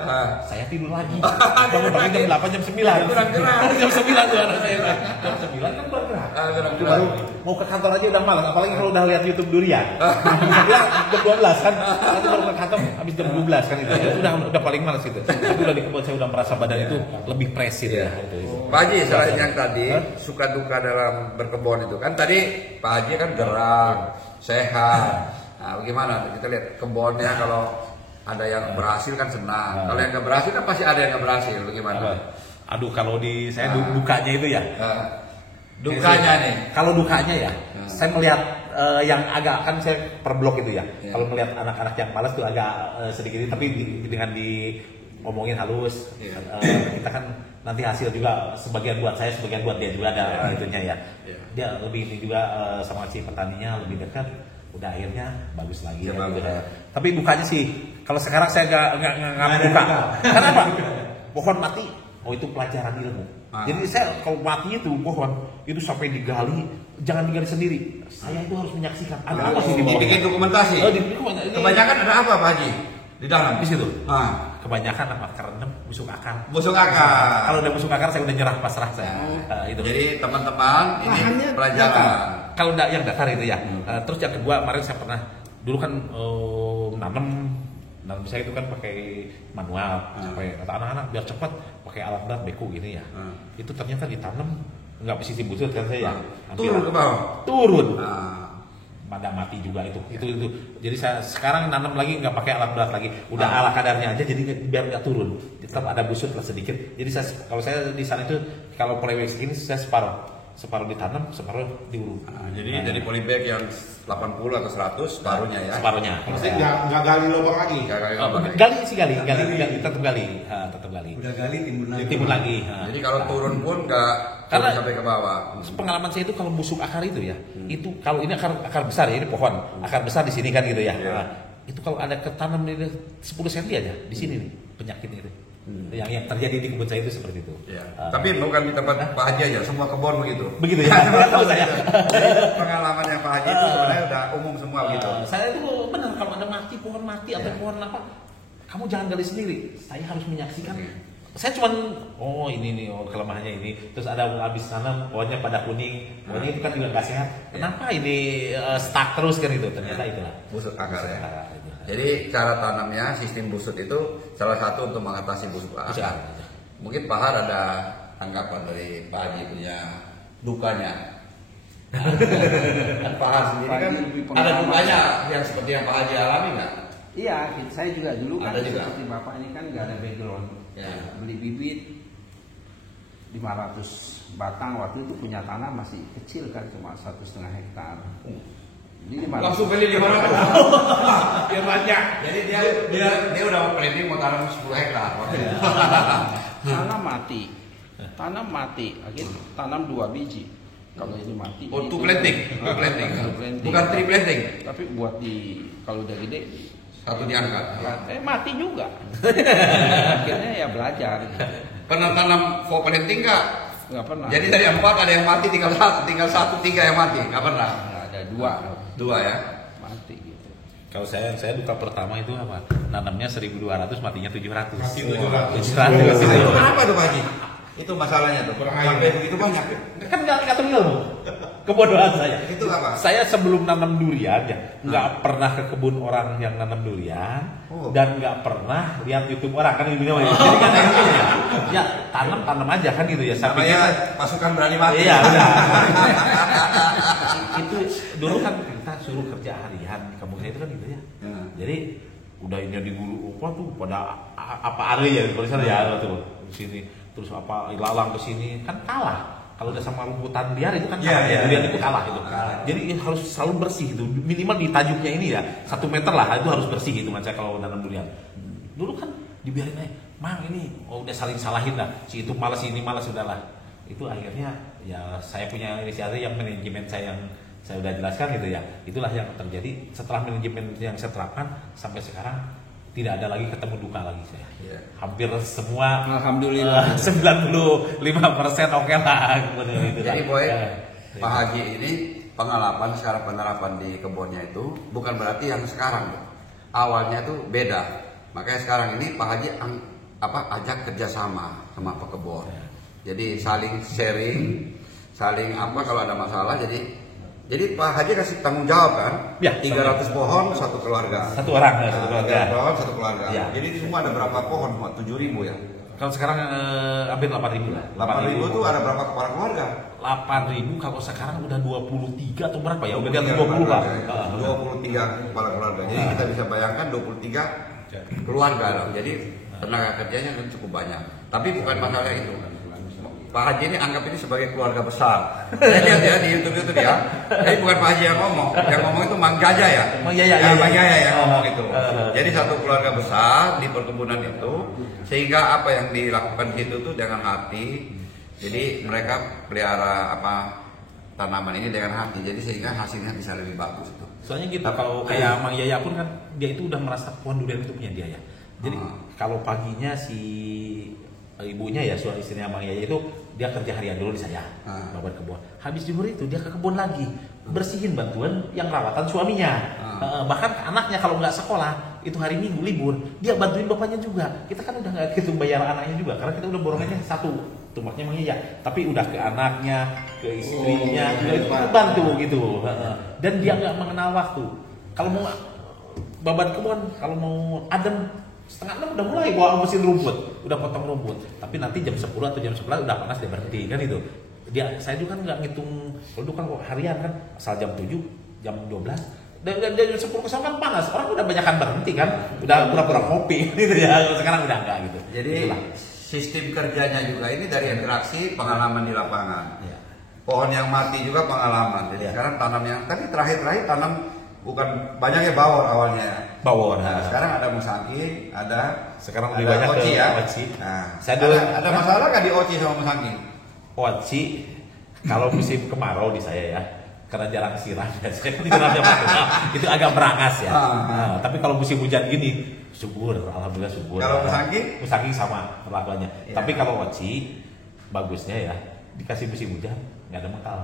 saya tidur lagi. Bangun jam 8, jam 9. Kurang gerak. Jam 9 tuh anak saya. Jam 9 kan kurang gerak. Kurang gerak. Baru mau ke kantor aja udah malas, apalagi kalau udah lihat YouTube Durian. Dia jam 12 kan, nanti baru ke kantor habis jam 12 kan itu. Udah paling malas itu. Itu udah di kebun saya udah merasa badan itu lebih presis ya. Pak Haji, selain yang tadi suka duka dalam berkebun itu kan tadi Pak Haji kan gerak, sehat. Nah, bagaimana kita lihat kebunnya kalau ada yang berhasil kan senang. Kalau yang nggak berhasil kan pasti ada yang nggak berhasil. Bagaimana? Aduh, kalau di saya dukanya itu ya. Dukanya nih. Kalau dukanya ya, saya melihat yang agak kan saya per blok itu ya. Kalau melihat anak-anak yang malas tuh agak sedikit, tapi dengan ngomongin halus, kita kan nanti hasil juga sebagian buat saya, sebagian buat dia juga ada itunya ya. Dia lebih ini juga sama si petaninya lebih dekat, udah akhirnya bagus lagi. Ya, gitu. Tapi dukanya sih, kalau sekarang saya nggak buka. Kenapa? Pohon mati. Oh, itu pelajaran ilmu. Jadi saya kalau mati itu pohon itu sampai digali, jangan digali sendiri. Saya itu harus menyaksikan ada apa sih di bawahnya. Dibikin dokumentasi. Kebanyakan ada apa Pak Haji di dalam? Di situ. Kebanyakan apa? Karena busuk akar. Busuk akar. Kalau udah busuk akar saya udah nyerah pasrah saya. Itu. Jadi teman-teman ini pelajaran. Kalau yang datar itu ya. Terus yang kedua kemarin saya pernah dulu kan nanam saya itu kan pakai manual, sampai kata anak-anak biar cepat pakai alat berat beku gini ya. Itu ternyata ditanam nggak pesisi busut kan saya. Turun ke bawah. Turun. Pada mati juga itu. Jadi saya sekarang nanam lagi nggak pakai alat berat lagi, udah ala kadarnya aja, jadi biar nggak turun. Tetap ada busut lah sedikit. Jadi kalau saya di sana itu kalau polybag segini saya separuh ditanam, separuh diuruk. Jadi dari polybag yang 80 atau 100 separuhnya ya. Separuhnya. Maksudnya nggak gali lubang lagi. Gali, tetap gali. Udah gali timbun lagi. Jadi kalau turun pun nggak karena sampai ke bawah. Pengalaman saya itu kalau busuk akar itu ya, itu kalau ini akar besar ya, ini pohon akar besar di sini kan gitu ya. Itu kalau ada ketanam di 10 cm aja di sini nih penyakitnya itu. Yang terjadi di kebun saya itu seperti itu. Tapi bukan di tempat Pak Haji aja, semua kebun begitu. Begitu ya. Tahu saya. Jadi pengalaman yang Pak Haji itu sebenarnya udah umum semua gitu. Saya itu benar kalau ada pohon mati atau pohon apa, kamu jangan gali sendiri. Saya harus menyaksikan. Saya cuma ini kelemahannya ini. Terus ada habis tanam pohonnya pada kuning. Pohonnya itu kan juga nggak sehat. Kenapa ini stuck terus kan itu? Ternyata itulah busuk akar ya. Jadi cara tanamnya sistem busuk itu salah satu untuk mengatasi busuk akar. Mungkin Pak Har ada tanggapan dari Pak Haji punya dukanya. Pak Har sendiri kan ada dukanya yang seperti yang Pak Haji alami nggak? Iya, saya juga dulu kan Ada juga. seperti Bapak ini kan nggak ada background. Beli bibit 500 batang, waktu itu punya tanah masih kecil kan, cuma 1,5 hektar. Jadi Langsung beli 500. Biar banyak. Jadi dia udah planning mau tanam 10 hektar waktu itu. Tanam mati, akhirnya tanam 2 biji. Kalau ini mati. Oh, itu- two planting. planting. Bukan tree planting. Tapi buat kalau udah gede Satu diangkat. mati juga. Akhirnya ya belajar. Pernah tanam four planting nggak? Nggak pernah. Jadi dari 4 ada yang mati, tinggal 1, 3 yang mati. Nggak pernah. Nggak ada 2 2 ya. mati gitu. Kalau saya duka pertama itu apa? Nanamnya 1.200, matinya 700. Mati 700. 700. Kenapa tuh Pak Haji? Itu masalahnya tuh. Kurang Sampai air. begitu banyak. Kan nggak tahu ilmu. Kebodohan saya. Itu apa? Saya sebelum nanam durian ya nggak pernah ke kebun orang yang nanam durian Oh. dan nggak pernah lihat YouTube orang kan ilmunya. Jadi kan ilmunya ya tanam aja kan gitu ya. Saya pikir Namanya pasukan berani mati. iya udah. Itu dulu kan kita suruh kerja harian di kampung saya itu kan gitu ya. Ya. Jadi udah ini di gulu apa tuh pada apa area ya kalau sana ya tuh di sini terus apa ilalang ke sini kan kalah. Kalau udah sama rumputan liar itu kan kalah ya, durian itu kalah gitu. Jadi harus selalu bersih gitu. Minimal di tajuknya ini ya 1 meter lah itu harus bersih gitu macam kalau nanam durian. Dulu kan dibiarin aja, mang ini udah saling salahin lah. Si itu malas ini malas udahlah. Itu akhirnya ya saya punya inisiatif yang manajemen saya yang saya udah jelaskan gitu ya. Itulah yang terjadi setelah manajemen yang saya terapkan sampai sekarang tidak ada lagi ketemu duka lagi saya. Iya. Hampir semua Alhamdulillah. 95% oke lah. Jadi boy, Ya. Pak Haji ini pengalaman sekarang penerapan di kebunnya itu bukan berarti yang sekarang. Awalnya itu beda. Makanya sekarang ini Pak Haji ajak kerjasama sama pekebun. Jadi saling sharing, saling kalau ada masalah. Jadi Pak Haji kasih tanggung jawab kan? Ya, 300 pohon satu keluarga. Satu orang ya, satu keluarga. 300 pohon satu keluarga. Ya. Jadi di semua ada berapa pohon? 7.000 ya. Kalau sekarang hampir 8.000 lah. 8.000 itu ada berapa kepala keluarga? 8.000 kalau sekarang udah 23 atau berapa ya? Udah di atas 20 lah. 23 kepala keluarga. Jadi kita bisa bayangkan 23 keluarga loh. Jadi tenaga kerjanya kan cukup banyak. Tapi bukan masalah itu. Pak Haji ini anggap ini sebagai keluarga besar. Saya lihat ya di YouTube ya. Tapi bukan Pak Haji yang ngomong. Yang ngomong itu Mang Jaja ya. Oh, iya. Mang Jaja yang ngomong itu. Jadi satu keluarga besar di perkebunan itu. Sehingga apa yang dilakukan di situ tuh dengan hati. Jadi mereka pelihara tanaman ini dengan hati. Jadi sehingga hasilnya bisa lebih bagus itu. Soalnya gitu kalau kayak Mang Yaya pun kan dia itu udah merasa pohon durian itu punya dia ya. Jadi kalau paginya si ibunya ya suami istrinya Mang Yaya itu dia kerja harian dulu di saya babat kebun. Habis jemur itu dia ke kebun lagi bersihin bantuan yang rawatan suaminya. Bahkan anaknya kalau nggak sekolah itu hari Minggu libur dia bantuin bapaknya juga. Kita kan udah nggak gitu bayar anaknya juga karena kita udah borongannya satu tumbaknya Mang Yaya. Tapi udah ke anaknya, ke istrinya juga itu bantu gitu. Dan dia nggak mengenal waktu. Kalau mau babat kebun kalau mau adem 5:30 udah mulai bawa mesin rumput, udah potong rumput. Tapi nanti jam 10 atau jam 11 udah panas dia berhenti kan itu. Saya juga kan nggak ngitung, kalau itu kan harian kan, asal jam 7, jam 12. Dan jam 10 ke sana kan panas, orang udah banyakan berhenti kan, udah pura-pura kopi gitu ya. Sekarang udah enggak gitu. Jadi sistem kerjanya juga ini dari interaksi pengalaman di lapangan. Ya. Pohon yang mati juga pengalaman. Jadi sekarang tanam yang tadi terakhir tanam bukan banyaknya bawor awalnya. Bawor. Nah, sekarang ada musangking, ada Sekarang ada lebih banyak oci ke ya. oci. Nah, Saya dulu ada masalah nggak di oci sama musangking? Oci kalau musim kemarau di saya ya, karena jarang siram ya, saya kan siramnya manual, itu agak berangas ya. Nah, tapi kalau musim hujan gini, subur, alhamdulillah subur. Kalau musangking? Musangking sama perlakuannya. Ya. Tapi kalau oci, bagusnya ya, dikasih musim hujan, nggak ada mengkal.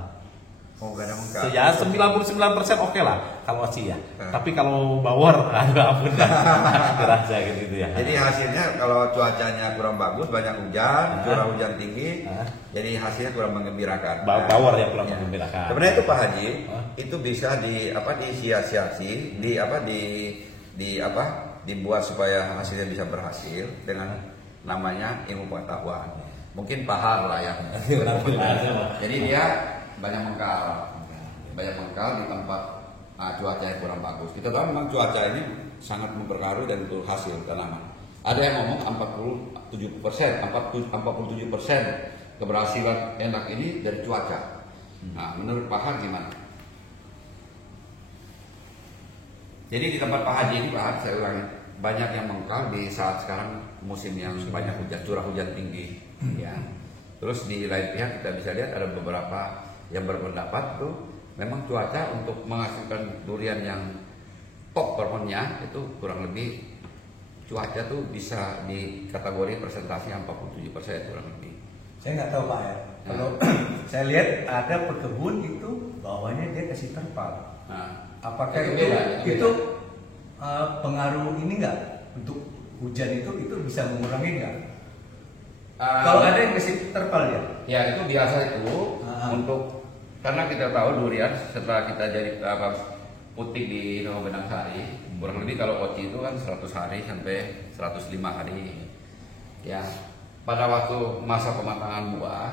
Oh, gak ada mengkal. Ya 99% oke lah kalau oci ya. Tapi kalau bawor, aduh ampun lah, terasa gitu ya. Jadi hasilnya kalau cuacanya kurang bagus, banyak hujan, curah hujan tinggi, jadi hasilnya kurang menggembirakan. Bawor yang kurang menggembirakan. Sebenarnya itu Pak Haji, itu bisa disiasati, dibuat supaya hasilnya bisa berhasil dengan namanya ilmu pengetahuan. Mungkin pahal lah yang. Jadi dia banyak mengkal di tempat cuaca yang kurang bagus. Kita tahu memang cuaca ini sangat mempengaruhi dan untuk hasil tanaman. Ada yang ngomong 47% keberhasilan enak ini dari cuaca. Nah, menurut Pak Haji gimana? Jadi di tempat Pak Haji ini, Pak Haji saya ulangi, banyak yang mengkal di saat sekarang musim yang banyak hujan, curah hujan tinggi. Ya. Terus di lain pihak kita bisa lihat ada beberapa yang berpendapat tuh memang cuaca untuk menghasilkan durian yang top performanya itu kurang lebih cuaca tuh bisa di kategori persentase 47% kurang lebih. Saya nggak tahu Pak ya. Kalau saya lihat ada pekebun itu bawahnya dia kasih terpal. Nah, Apakah itu itu beda. Pengaruh ini nggak untuk hujan itu bisa mengurangi nggak? Kalau ada yang kasih terpal ya? Ya itu biasa itu untuk karena kita tahu durian setelah kita jadi putik di Rawa Benang Sari, kurang lebih kalau oci itu kan 100 hari sampai 105 hari. Ya, pada waktu masa pematangan buah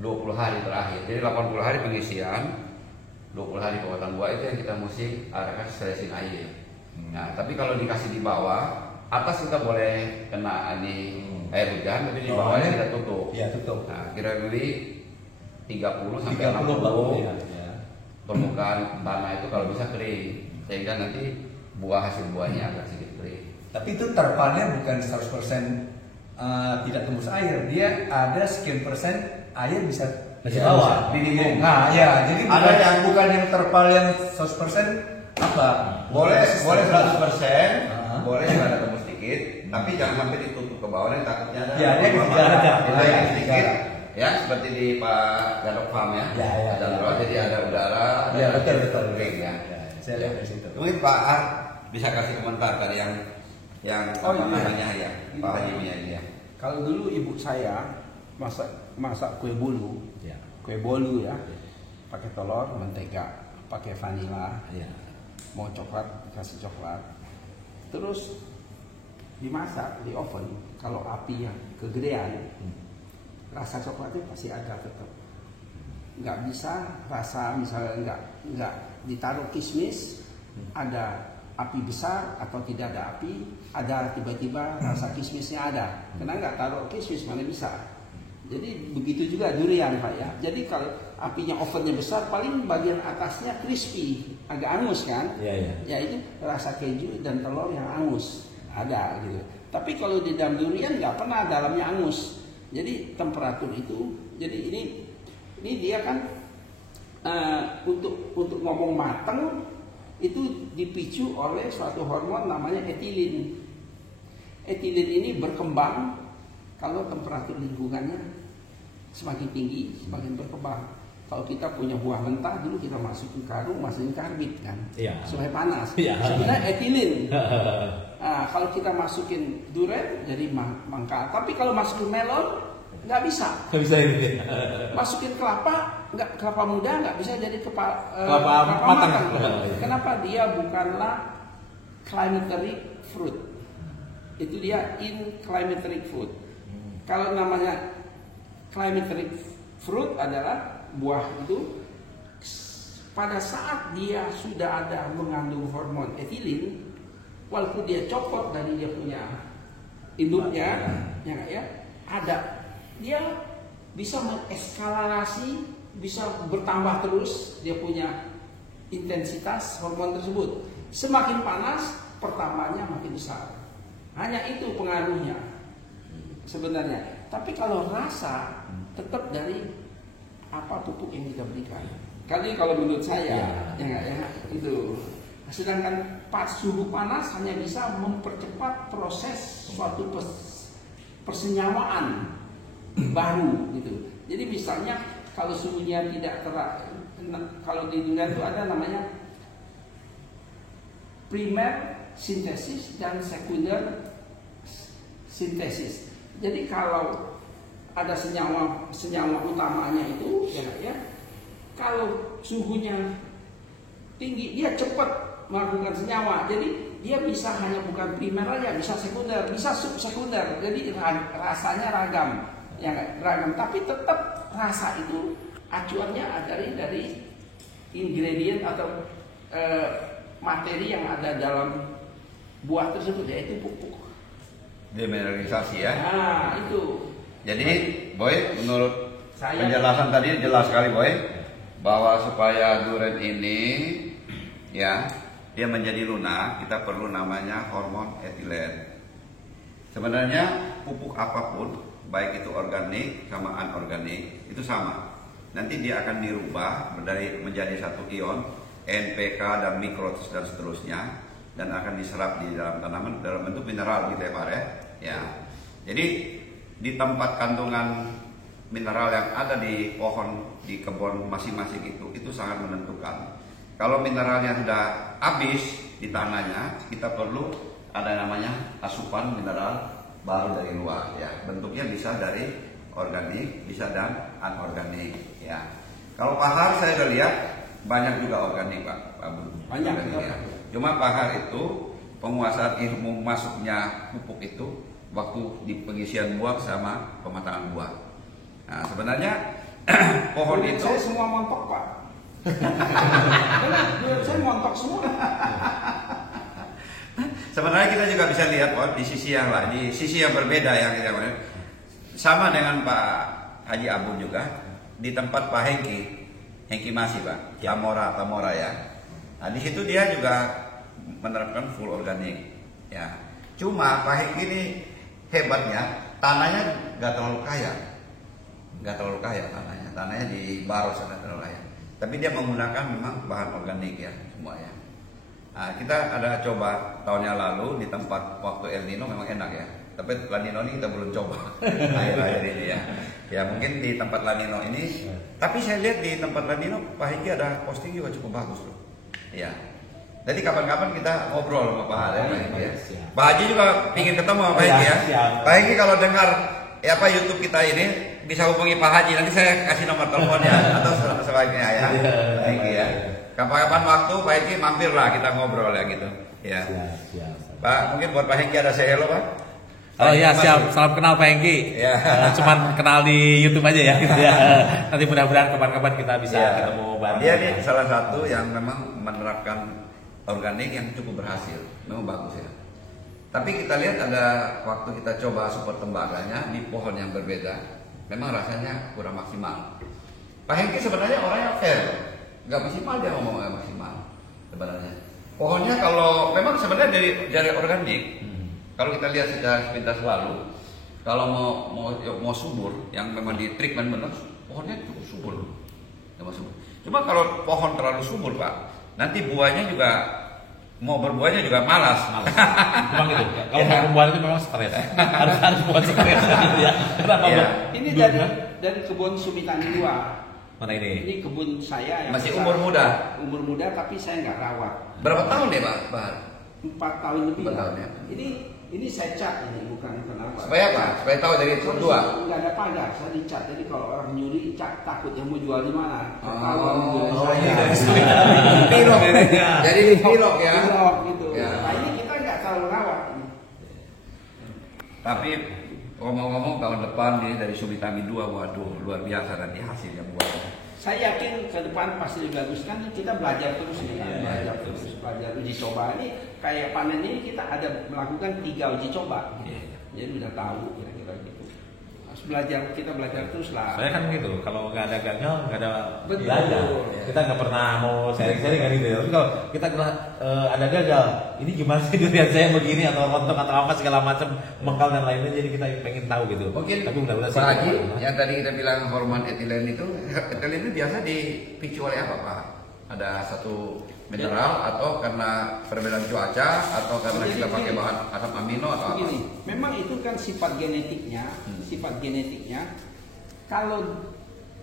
20 hari terakhir, jadi 80 hari pengisian, 20 hari pematangan buah itu yang kita mesti arahkan stresin air. Nah, tapi kalau dikasih di bawah, atas kita boleh kena di air hujan, tapi di bawahnya kita tutup. Ya, tutup. Nah, kira-kira 30 sampai 30 60 ya. permukaan tanah itu kalau bisa kering, sehingga nanti hasil buahnya agak sedikit kering. Tapi itu terpalnya bukan 100% tidak tembus air, dia ada sekian persen air bisa Masih bawah. minimum. Nah, ya, jadi Ada bukan, yang- bukan yang terpal yang 100% apa? Boleh 100%, boleh juga ada tembus sedikit, tapi jangan sampai ditutup ke bawah, nanti takutnya ada. Ya, dia ketinggalan. Kita yang Ya, sedikit, ya seperti di Pak Gadok Farm ya. Ya, Ada ya. luar, jadi ada udara. Ya, ada betul. kering ya. Saya lihat dari situ. Mungkin Pak Ar bisa kasih komentar tadi yang Oh, apa iya. namanya ya, Pak Haji ini ya. Kalau dulu ibu saya masak kue bolu, Ya. kue bolu ya, pakai telur, mentega, pakai vanila, Ya. mau coklat kasih coklat, terus dimasak di oven. Kalau api yang kegedean, rasa coklatnya pasti ada tetap. Nggak bisa rasa misalnya nggak ditaruh kismis, ada api besar atau tidak ada api, ada tiba-tiba rasa kismisnya ada. Karena nggak taruh kismis mana bisa. Jadi begitu juga durian Pak ya. Jadi kalau apinya ovennya besar, paling bagian atasnya crispy, agak angus kan? Iya. Ya itu rasa keju dan telur yang angus ada gitu. Tapi kalau di dalam durian nggak pernah dalamnya angus. Jadi temperatur itu, jadi ini dia kan untuk ngomong matang itu dipicu oleh suatu hormon namanya etilin. Etilin ini berkembang kalau temperatur lingkungannya semakin tinggi, semakin berkembang. Kalau kita punya buah mentah dulu kita masukin karung, masukin karbit kan, Iya. supaya panas. Iya. Sebenarnya etilin. Nah, kalau kita masukin durian jadi mangga. Tapi kalau masukin melon nggak bisa. Nggak bisa ini. Masukin kelapa muda nggak bisa jadi Kelapa matang. Kenapa? Dia bukanlah climateric fruit. Itu dia inclimateric fruit. Kalau namanya climateric fruit adalah buah itu pada saat dia sudah ada mengandung hormon etilin, walaupun dia copot dari dia punya induknya, ya ada, dia bisa mengeskalasi, bisa bertambah terus dia punya intensitas hormon tersebut. Semakin panas, pertambahannya makin besar. Hanya itu pengaruhnya sebenarnya. Tapi kalau rasa tetap dari apa pupuk yang kita berikan. Kali kalau menurut saya, ya itu. Sedangkan pas suhu panas hanya bisa mempercepat proses suatu persenyawaan baru gitu. Jadi misalnya kalau suhunya tidak kalau di dunia itu ada namanya primer sintesis dan sekunder sintesis. Jadi kalau ada senyawa utamanya itu ya kalau suhunya tinggi dia cepat melakukan senyawa. Jadi dia bisa hanya bukan primer aja, bisa sekunder, bisa subsekunder. Jadi rasanya ragam. Ya ragam, tapi tetap rasa itu acuannya dari ingredient atau materi yang ada dalam buah tersebut, yaitu pupuk. Demineralisasi ya. Nah, itu. Jadi, Boy, menurut Saya- penjelasan tadi jelas sekali, Boy, bahwa supaya durian ini ya dia menjadi lunak, kita perlu namanya hormon etilen. Sebenarnya pupuk apapun, baik itu organik sama anorganik, itu sama. Nanti dia akan dirubah menjadi satu ion, NPK dan mikrotis dan seterusnya, dan akan diserap di dalam tanaman dalam bentuk mineral gitu ya Pak ya. Ya. Jadi di tempat kandungan mineral yang ada di pohon di kebun masing-masing itu sangat menentukan. Kalau mineralnya sudah habis di tanahnya, kita perlu ada namanya asupan mineral baru dari luar ya. Bentuknya bisa dari organik, bisa dan anorganik ya. Kalau pahar saya udah lihat banyak juga organik Pak Abu. Banyak ya. Cuma pahar itu penguasaan ilmu masuknya pupuk itu waktu di pengisian buah sama pematangan buah. Nah sebenarnya pohon itu saya semua montok Pak. Benar, saya montok semua. Sebenarnya kita juga bisa lihat Pak di sisi yang lain, di sisi yang berbeda yang kita sama dengan Pak Haji Abu juga di tempat Pak Hengki masih Pak, Tamora ya. Nah di situ dia juga menerapkan full organik ya. Cuma Pak Hengki ini hebatnya tanahnya nggak terlalu kaya tanahnya di Baros nggak terlalu kaya. Tapi dia menggunakan memang bahan organik ya semua ya. Nah, kita ada coba tahun yang lalu di tempat waktu El Nino memang enak ya. Tapi La Nino ini kita belum coba akhir-akhir ini ya. Ya mungkin di tempat La Nino ini. Tapi saya lihat di tempat La Nino Pak Hengki ada posting juga cukup bagus loh. Ya. Jadi kapan-kapan kita ngobrol sama Pak Haji ya. Pak Haji juga ingin ketemu sama Pak Hengki ya. Pak Hengki kalau dengar ya apa YouTube kita ini bisa hubungi Pak Haji. Nanti saya kasih nomor teleponnya atau sebaiknya ya. Pak Hengki ya. Kapan-kapan waktu Pak Hengki mampirlah kita ngobrol ya gitu. Ya. Pak mungkin buat Pak Hengki ada say hello Pak. Oh iya siap, salam kenal Pak Hengki. Ya. Cuman kenal di YouTube aja ya gitu ya. Nanti mudah-mudahan kapan-kapan kita bisa ketemu bareng. Dia ini salah satu yang memang menerapkan organik yang cukup berhasil, memang bagus ya. Tapi kita lihat ada waktu kita coba super tembaganya di pohon yang berbeda, memang rasanya kurang maksimal. Pak Hengki sebenarnya orangnya fair, nggak maksimal dia ngomong nggak maksimal sebenarnya. Pohonnya kalau memang sebenarnya dari organik. Kalau kita lihat secara sepintas lalu, kalau mau subur, yang memang di treatment benar, pohonnya cukup subur, Cuma kalau pohon terlalu subur Pak, nanti buahnya juga mau berbuahnya juga malas. Memang itu. Kalau mau berbuah itu memang stres. Harus buat stres ya. Kenapa Ya. Ini dari kebun Sumitani 2. Mana ini? Ini kebun saya yang Masih besar. umur muda. Umur muda tapi saya nggak rawat. Berapa tahun ya Pak Bahar? 4 tahun lebih. 4 tahun ya. Ini saya cat ini bukan kenapa. Supaya apa? Supaya tahu dari itu dua. Nggak ada pagar, saya dicat. Jadi kalau orang nyuri cat takut yang mau jual di mana. Pilok ini. Jadi di pilok ya. Pilok gitu. Ya. Nah ini kita nggak terlalu rawat. Tapi ngomong-ngomong tahun depan ini dari Sumitami 2, waduh luar biasa nanti hasilnya buat. Saya yakin ke depan pasti dibaguskan. Kita belajar terus nih, belajar uji coba ini kayak panen ini kita ada melakukan 3 uji coba. Jadi udah tahu kira-kira gitu. Harus belajar, kita belajar terus lah. Saya kan gitu, kalau nggak ada gagal nggak ada Betul. belajar. Kita nggak pernah mau sharing-sharing kan gitu. Tapi kalau kita ada gagal, ini gimana sih durian saya begini atau rontok atau apa segala macam mengkal dan lainnya. Jadi kita pengen tahu gitu. Mungkin tapi mudah-mudahan Pak Haji yang tadi kita bilang hormon etilen itu biasa dipicu oleh apa Pak? Ada satu mineral atau karena perbedaan cuaca atau karena kita pakai bahan asam amino atau apa? Begini, memang itu kan sifat genetiknya,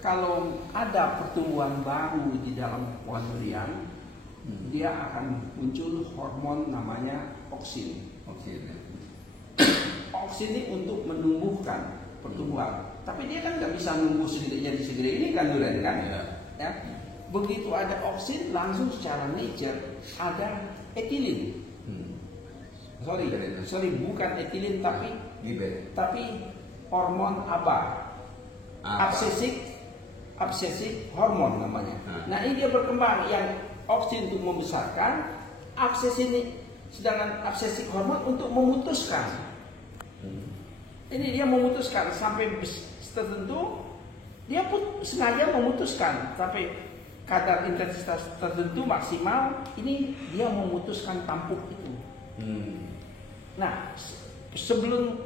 kalau ada pertumbuhan baru di dalam pohon durian, dia akan muncul hormon namanya oksin. Oksin ini untuk menumbuhkan pertumbuhan, tapi dia kan nggak bisa numbuh jadi segede ini kan durian kan? Ya. Begitu ada oksin langsung secara nature ada etilin. Sorry, bukan etilin tapi hormon ABA. Absesif hormon namanya. Nah ini dia berkembang yang oksin untuk membesarkan, sedangkan absesif hormon untuk memutuskan. Ini dia memutuskan sampai tertentu, dia pun sengaja memutuskan sampai kadar intensitas tertentu maksimal, ini dia memutuskan tampuk itu. Nah, sebelum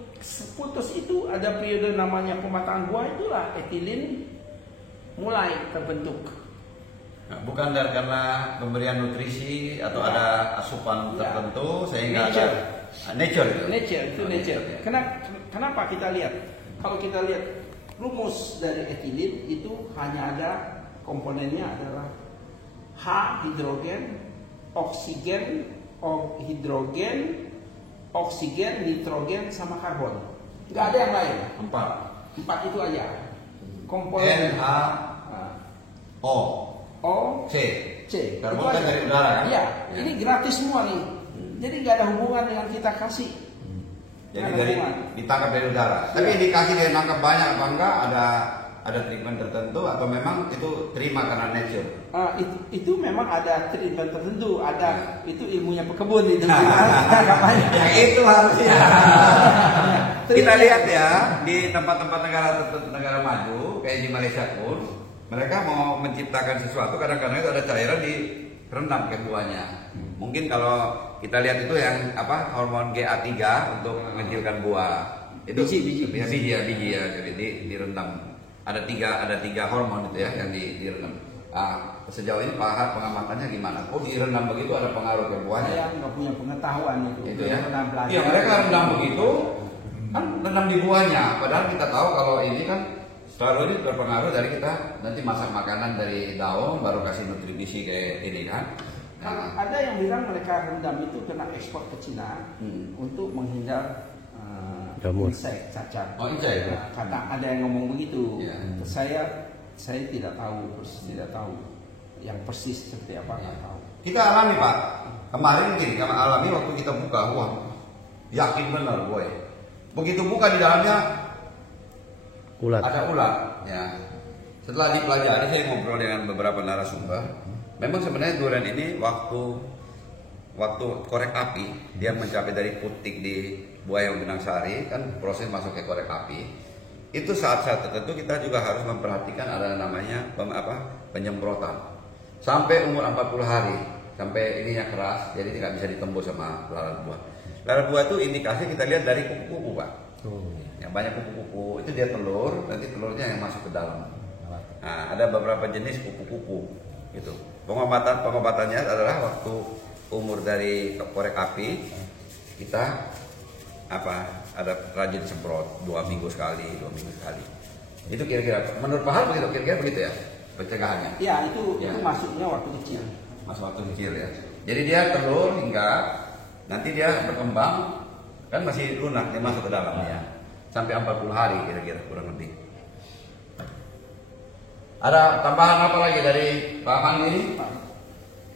putus itu ada periode namanya pematangan buah, itulah etilin mulai terbentuk. Nah, bukan karena pemberian nutrisi atau ada asupan tertentu sehingga nature. Kenapa kita lihat? Kalau kita lihat rumus dari etilin itu hanya ada komponennya adalah H hidrogen, oksigen, hidrogen, oksigen, nitrogen, sama karbon. Nggak ada yang lain. 4. 4 itu aja. Komponen N, A, O, O, C. C. Karbon Itu kan aja. dari udara kan? Iya, Ya. ini gratis semua nih. Jadi nggak ada hubungan dengan kita kasih. Jadi Nggak ada dari hubungan. ditangkap dari udara. Tapi Iya. indikasi dia nangkap banyak apa enggak, ada treatment tertentu atau memang itu terima karena nature? Itu memang ada treatment tertentu, ada Ya. itu ilmunya pekebun itu. Ya itu harusnya. Kita lihat ya di tempat-tempat negara maju kayak di Malaysia pun mereka mau menciptakan sesuatu kadang-kadang itu ada cairan direndam ke buahnya. Mungkin kalau kita lihat itu yang apa hormon GA3 untuk mengecilkan buah. Itu biji ya jadi direndam. Ada tiga hormon itu ya yang direndam. Sejauh ini Pak Har pengamatannya gimana? Oh direndam begitu ada pengaruh ke buahnya? Saya nggak punya pengetahuan itu. Itu ya. Pernah belajar. Iya mereka rendam begitu kan rendam di buahnya. Padahal kita tahu kalau ini kan selalu ini berpengaruh dari kita nanti masak makanan dari daun baru kasih nutrisi ke ini kan. Ada yang bilang mereka rendam itu kena ekspor ke Cina untuk menghindar Jamur. insek cacar. Oh, insek, ya? Kata ada yang ngomong begitu. Ya. Saya tidak tahu, yang persis seperti apa nggak tahu. Kita alami Pak. Kemarin gini, kami alami waktu kita buka, wah yakin benar boy. Begitu buka di dalamnya Ulat. ada ulat. Ya. Setelah dipelajari saya ngobrol dengan beberapa narasumber. Memang sebenarnya durian ini waktu korek api dia mencapai dari putik di buah yang benang sari kan proses masuk ke korek api. Itu saat-saat tertentu kita juga harus memperhatikan ada namanya penyemprotan. Sampai umur 40 hari sampai ininya keras jadi tidak bisa ditembus sama lalat buah. Lalat buah itu indikasi kita lihat dari kupu-kupu Pak. Yang banyak kupu-kupu itu dia telur, nanti telurnya yang masuk ke dalam. Nah, ada beberapa jenis kupu-kupu gitu. Pengobatannya adalah waktu umur dari korek api kita ada rajin semprot 2 minggu sekali. Itu kira-kira menurut Pak Har begitu kira-kira begitu ya pencegahannya. Ya itu Ya. itu masuknya waktu kecil. Masuk waktu kecil ya. Jadi dia telur hingga nanti dia berkembang kan masih lunak dia masuk ke dalam ya. Sampai 40 hari kira-kira kurang lebih. Ada tambahan apa lagi dari Pak Fandi ini?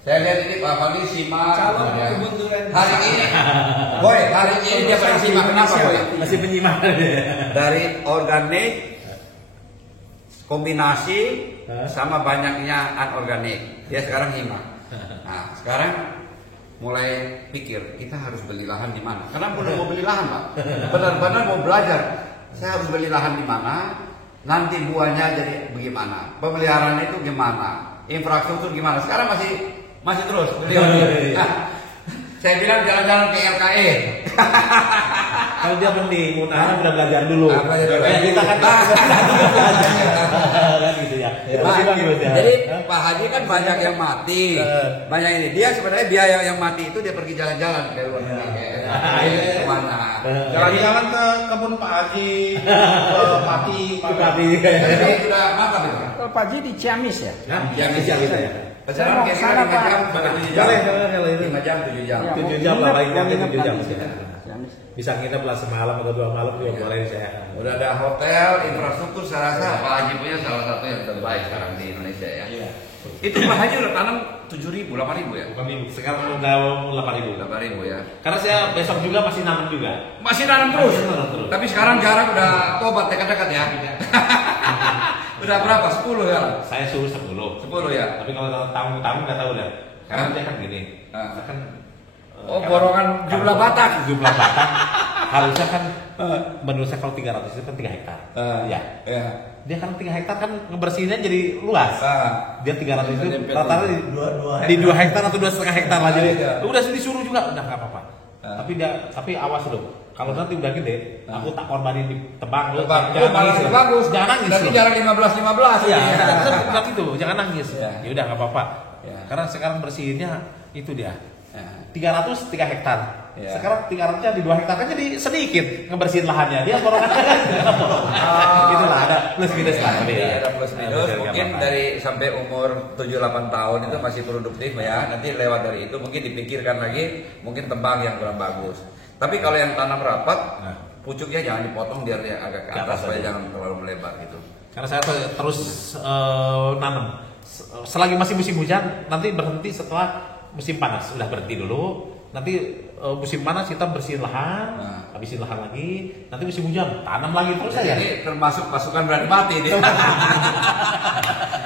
Saya lihat ini Pak Fandi simak. Kalau ya. kebun durian Hari ini, boy, hari ini dia paling simak kenapa boy? Masih penyimak. Dari organik, kombinasi sama banyaknya anorganik. Dia sekarang nyimak. Nah, sekarang mulai pikir kita harus beli lahan di mana? Karena belum mau beli lahan Pak. Benar-benar mau belajar. Saya harus beli lahan di mana? Nanti buahnya jadi bagaimana? Pemeliharaannya itu gimana? Infrastruktur gimana? Sekarang masih terus beliau. Saya bilang jalan-jalan ke LKE. Kalau dia penting, Munahara udah belajar dulu. Belajar dulu. Kayak kita kan kan gitu ya. Terus bilang gitu ya. Jadi Pak Haji kan banyak yang mati, banyak ini. Dia sebenarnya biaya yang mati itu dia pergi jalan-jalan ke luar negeri, ke mana? Jalan-jalan ke kebun Pak Haji, ke Pati, Jadi sudah mantap itu. Kalau Pak Ji di Ciamis ya? Yang bisa gitu ya. Perjalanan Saya mau kira-kira kesana, 5 jam Pak. sampai 7 jam. Kalau itu 5 jam 7 jam. Ya, 7 mau jam lah, nginep, paling mau nginep nginep 7 jam. nanti. Ciamis. bisa nginep lah semalam atau 2 malam juga boleh saya. Udah ada hotel, infrastruktur saya rasa Pak Haji punya salah satu yang terbaik sekarang di Indonesia ya. Iya. Itu Pak Haji udah tanam 7.000, 8.000 ya? Bukan minggu, sekarang udah 8.000. 8.000 ya. Karena saya besok juga masih nanam juga. Masih nanam terus. Masih nanam terus. Tapi sekarang jarak udah tobat dekat-dekat ya. Udah berapa? 10 ya? Saya suruh 10. 10 ya. Tapi kalau tamu-tamu nggak tahu dah. Karena dia kan gini. Ah. Kan Oh, borongan jumlah batang. Jumlah batang harusnya kan menurut saya kalau 300 itu kan 3 hektar. Ya. Ya. Dia kan 3 hektar kan ngebersihinnya jadi luas. Dia 300 itu Dempet rata-rata di 2 hektar atau 2,5 hektar lah jadi. Iya. Udah disuruh juga udah nggak apa-apa. Tapi awas loh. Kalau nanti udah gede, aku tak korbanin ditebang loh. Tebang. Oh, malah nangis. bagus. Jangan nangis. Berarti loh. jarak 15-15 Iya, ya. kita bilang itu, jangan nangis. Iya. Ya udah nggak apa-apa. Iya. Karena sekarang bersihinnya itu dia. Ya. 300 3 hektar. Iya. Sekarang 300-nya di 2 hektar kan jadi sedikit ngebersihin lahannya. Dia borongannya kan. Itulah ada plus minus lah. Jadi Iya. ada plus minus. Mungkin dari sampai umur 7-8 tahun itu masih produktif ya. Nanti lewat dari itu mungkin dipikirkan lagi, mungkin tembang yang kurang bagus. Tapi kalau yang tanam rapat, Nah. pucuknya jangan dipotong biar dia agak ke Ke atas atas supaya aja. jangan terlalu melebar gitu. Karena saya terus nanam. Selagi masih musim hujan, nanti berhenti setelah musim panas. Udah berhenti dulu. Nanti musim panas kita bersihin lahan, Nah. habisin lahan lagi. Nanti musim hujan tanam lagi terus aja. Ini termasuk pasukan berani mati dia.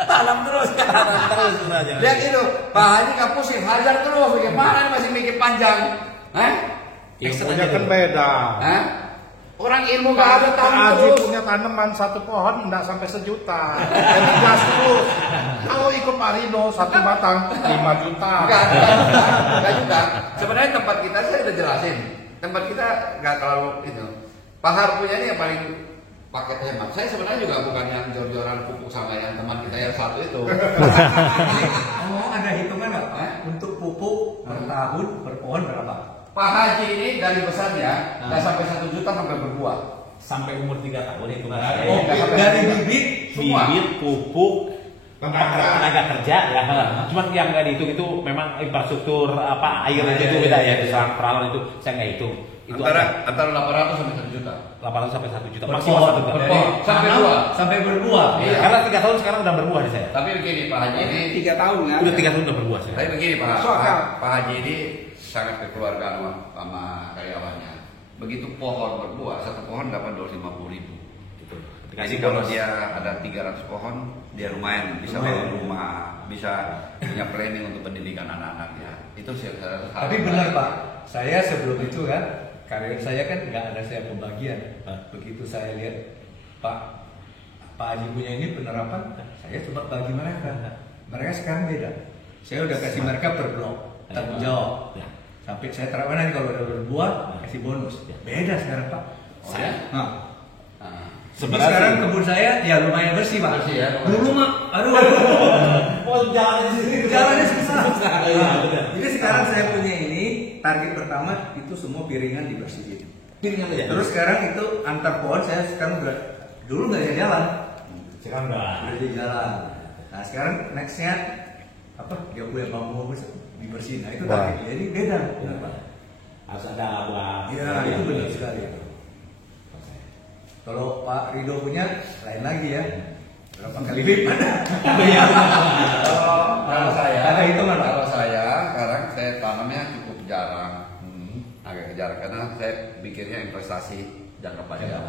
Tanam terus. Tanam terus aja. Lihat itu, Pak Haji nggak pusing, hajar terus. Bagaimana ini masih mikir panjang? Hah? Ilmunya kan beda. Hah? Orang ilmu nggak ada Pak tanam Haji terus. punya tanaman satu pohon nggak sampai 1 juta. Jadi gas terus. Kalau ikut Pak Rido 1 batang 5 juta. Enggak juga. Sebenarnya tempat kita saya udah jelasin. Tempat kita nggak terlalu itu. Pahar punya ini yang paling paket hemat. Saya sebenarnya juga bukan yang jor-joran pupuk sama yang teman kita yang satu itu. Oh, ada hitungan nggak Pak? Untuk pupuk per tahun per pohon berapa? Pak Haji ini dari besarnya nggak sampai 1 juta sampai berbuah. Sampai umur 3 tahun itu kan. Oh, dari bibit Semua. Bibit, pupuk, Tenaga. tenaga kerja ya. Cuma yang nggak dihitung itu memang infrastruktur apa air itu beda ya. Itu peralatan itu saya nggak hitung. Itu Antara 800 sampai 1 juta. 800 sampai 1 juta per maksimal pohon. 1 juta. Dari pohon. Sampai tanam buah. sampai berbuah. Iya. Karena 3 tahun sekarang udah berbuah di saya. Tapi begini Pak Haji ini, 3 tahun ya. Udah 3 tahun udah berbuah saya. tapi begini Pak, Masuk akal. Pak Haji ini sangat kekeluargaan sama karyawannya. Begitu pohon berbuah, satu pohon dapat 250.000. Gitu. Jadi kalau dia ada 300 pohon, dia lumayan bisa bangun rumah, bisa punya planning untuk pendidikan anak-anaknya. Itu sih. Tapi benar Pak, saya sebelum itu kan karir saya kan nggak ada saya pembagian. Begitu saya lihat Pak Haji punya ini penerapan, saya coba bagi mereka. Mereka sekarang beda. Saya udah kasih mereka per blok tanggung jawab. Ya. Sampai saya terapkan nanti kalau udah berbuah kasih bonus. Beda sekarang Pak. Saya Nah, Nah, sebenarnya sekarang sih- kebun saya ya lumayan bersih Pak. Bersih ya, lumayan. Dulu mah, aduh, Oh, jalannya di sini. jalannya susah. Iya, benar. Jadi sekarang saya punya ini target pertama itu semua piringan dibersihin. Piringan aja. Terus sekarang itu antar pohon saya sekarang udah dulu nggak ada jalan, sekarang udah. udah ada jalan. Nah sekarang nextnya apa? Dia punya bambu dibersihin. Nah itu Wah. targetnya ini beda. Harus ada buah. Iya itu benar sekali. Kalau Pak Rido punya lain lagi ya. Berapa kali lipat? kalau saya, Ada hitungan, Pak? kalau saya sekarang saya tanamnya cukup jarang, agak jarang karena saya pikirnya investasi jangka panjang.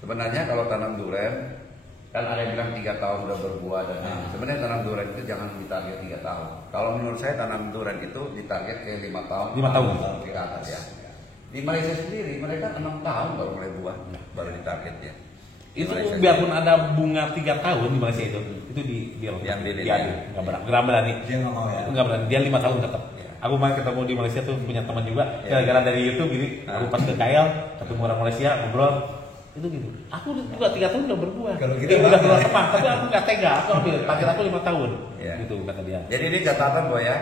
Sebenarnya kalau tanam durian kan ada yang bilang 3 tahun sudah berbuah dan sebenarnya tanam durian itu jangan ditarget 3 tahun. Kalau menurut saya tanam durian itu ditarget ke 5 tahun. 5 tahun. Ke atas ya. Di Malaysia sendiri mereka 6 tahun baru mulai buah, baru ditarget ya. Di Itu Malaysia biarpun ada bunga 3 tahun di Malaysia itu dia Diambilin, diambil. ya. Nggak berani. Dia nggak mau ya. Nggak berani. Dia 5 tahun tetap. Ya. Aku main ketemu di Malaysia tuh punya teman juga. Ya. Gara-gara dari YouTube gini, aku pas ke KL ketemu orang Malaysia ngobrol. Itu gitu. Aku juga 3 tahun udah berbuah. Kalau kita Dia udah nggak- keluar teman, tapi aku nggak tega. Aku ambil target aku 5 tahun. Ya. Gitu kata dia. Jadi ini catatan bahwa ya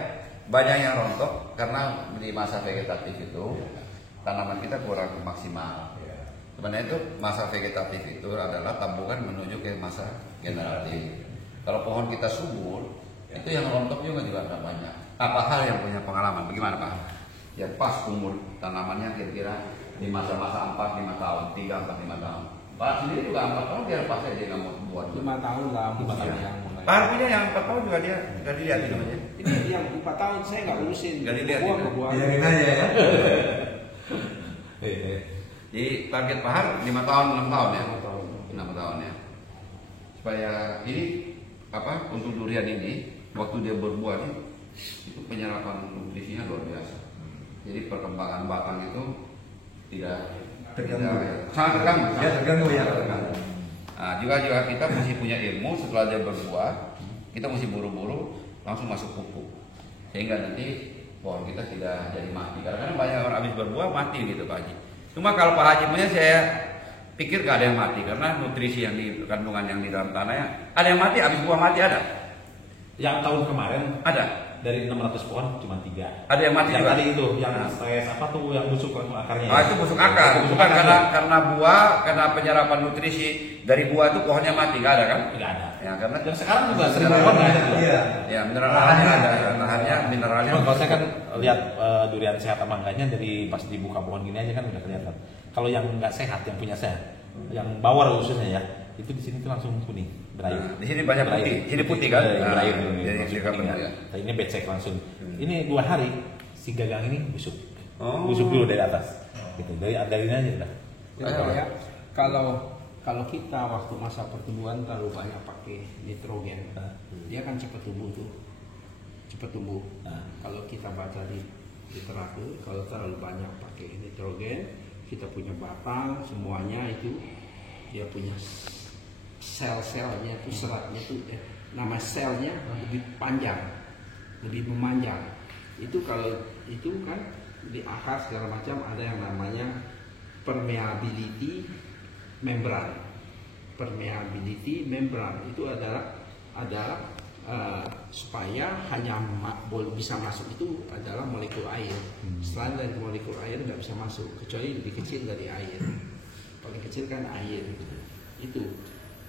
banyak yang rontok karena di masa vegetatif itu tanaman kita kurang maksimal. Sebenarnya itu masa vegetatif itu adalah tabungan menuju ke masa generatif. Kalau pohon kita subur, itu yang rontok juga nggak banyak. Apa hal yang punya pengalaman? Bagaimana Pak? Ya pas umur tanamannya kira-kira di masa-masa 4-5 tahun, 3-4-5 tahun. Pak sendiri juga 4 tahun dia pas aja nggak mau buat. 5 tahun lah 5 tahun. yang mulai. Pak Arpinya yang 4 tahun juga dia nggak dilihat namanya. Ini yang 4 tahun saya nggak urusin. Nggak dilihat Buah itu. ke buah. Bilangin aja ya. Jadi target Pak Har 5 tahun, 6 tahun ya. 6 tahun ya. Supaya ini apa untuk durian ini waktu dia berbuah nih itu penyerapan nutrisinya luar biasa. Jadi perkembangan batang itu tidak Terganggu. sangat terganggu. Ya, terganggu ya. Terganggu. Nah, juga kita mesti punya ilmu setelah dia berbuah, kita mesti buru-buru langsung masuk pupuk. Sehingga nanti pohon kita tidak jadi mati. Karena banyak orang habis berbuah mati gitu Pak Haji. Cuma kalau Pak Haji punya saya pikir gak ada yang mati karena nutrisi yang di kandungan yang di dalam tanahnya ada yang mati habis buah mati ada. Yang tahun kemarin Ada. dari 600 pohon cuma 3. Ada yang mati Yang juga? tadi itu, yang stres apa tuh yang busuk akarnya. Ah, itu busuk akar. Itu busuk Bukan akar. karena buah, karena penyerapan nutrisi dari buah itu pohonnya mati, nggak ada kan? Nggak ada. Ya karena Dan sekarang juga 1000 pohon nggak ada. Iya. ya mineralnya ada, ya, lahannya mineralnya. Cuma kalau saya kan lihat durian sehat sama enggaknya dari pas dibuka pohon gini aja kan udah kelihatan. Kalau yang nggak sehat, yang punya sehat, yang bawar khususnya ya, itu di sini tuh langsung kuning, berair. Nah, di sini banyak Berair. putih, sini putih kan? Iya, Nah, berair. jadi Langsung silakan kuning, ya. ya. Nah, ini becek langsung. Ini 2 hari si gagang ini busuk. Oh. Busuk dulu dari atas. Gitu. Dari ini aja udah. Ya, kalau kita waktu masa pertumbuhan terlalu banyak pakai nitrogen, dia kan cepat tumbuh tuh, cepat tumbuh. Kalau kita baca di literatur, kalau terlalu banyak pakai nitrogen, kita punya batang semuanya itu dia punya sel-selnya itu seratnya itu nama selnya lebih panjang, lebih memanjang. Itu kalau itu kan di akar segala macam ada yang namanya permeability membran. Permeability membran itu adalah supaya hanya bisa masuk itu adalah molekul air. Selain dari molekul air nggak bisa masuk kecuali lebih kecil dari air. Paling kecil kan air. Itu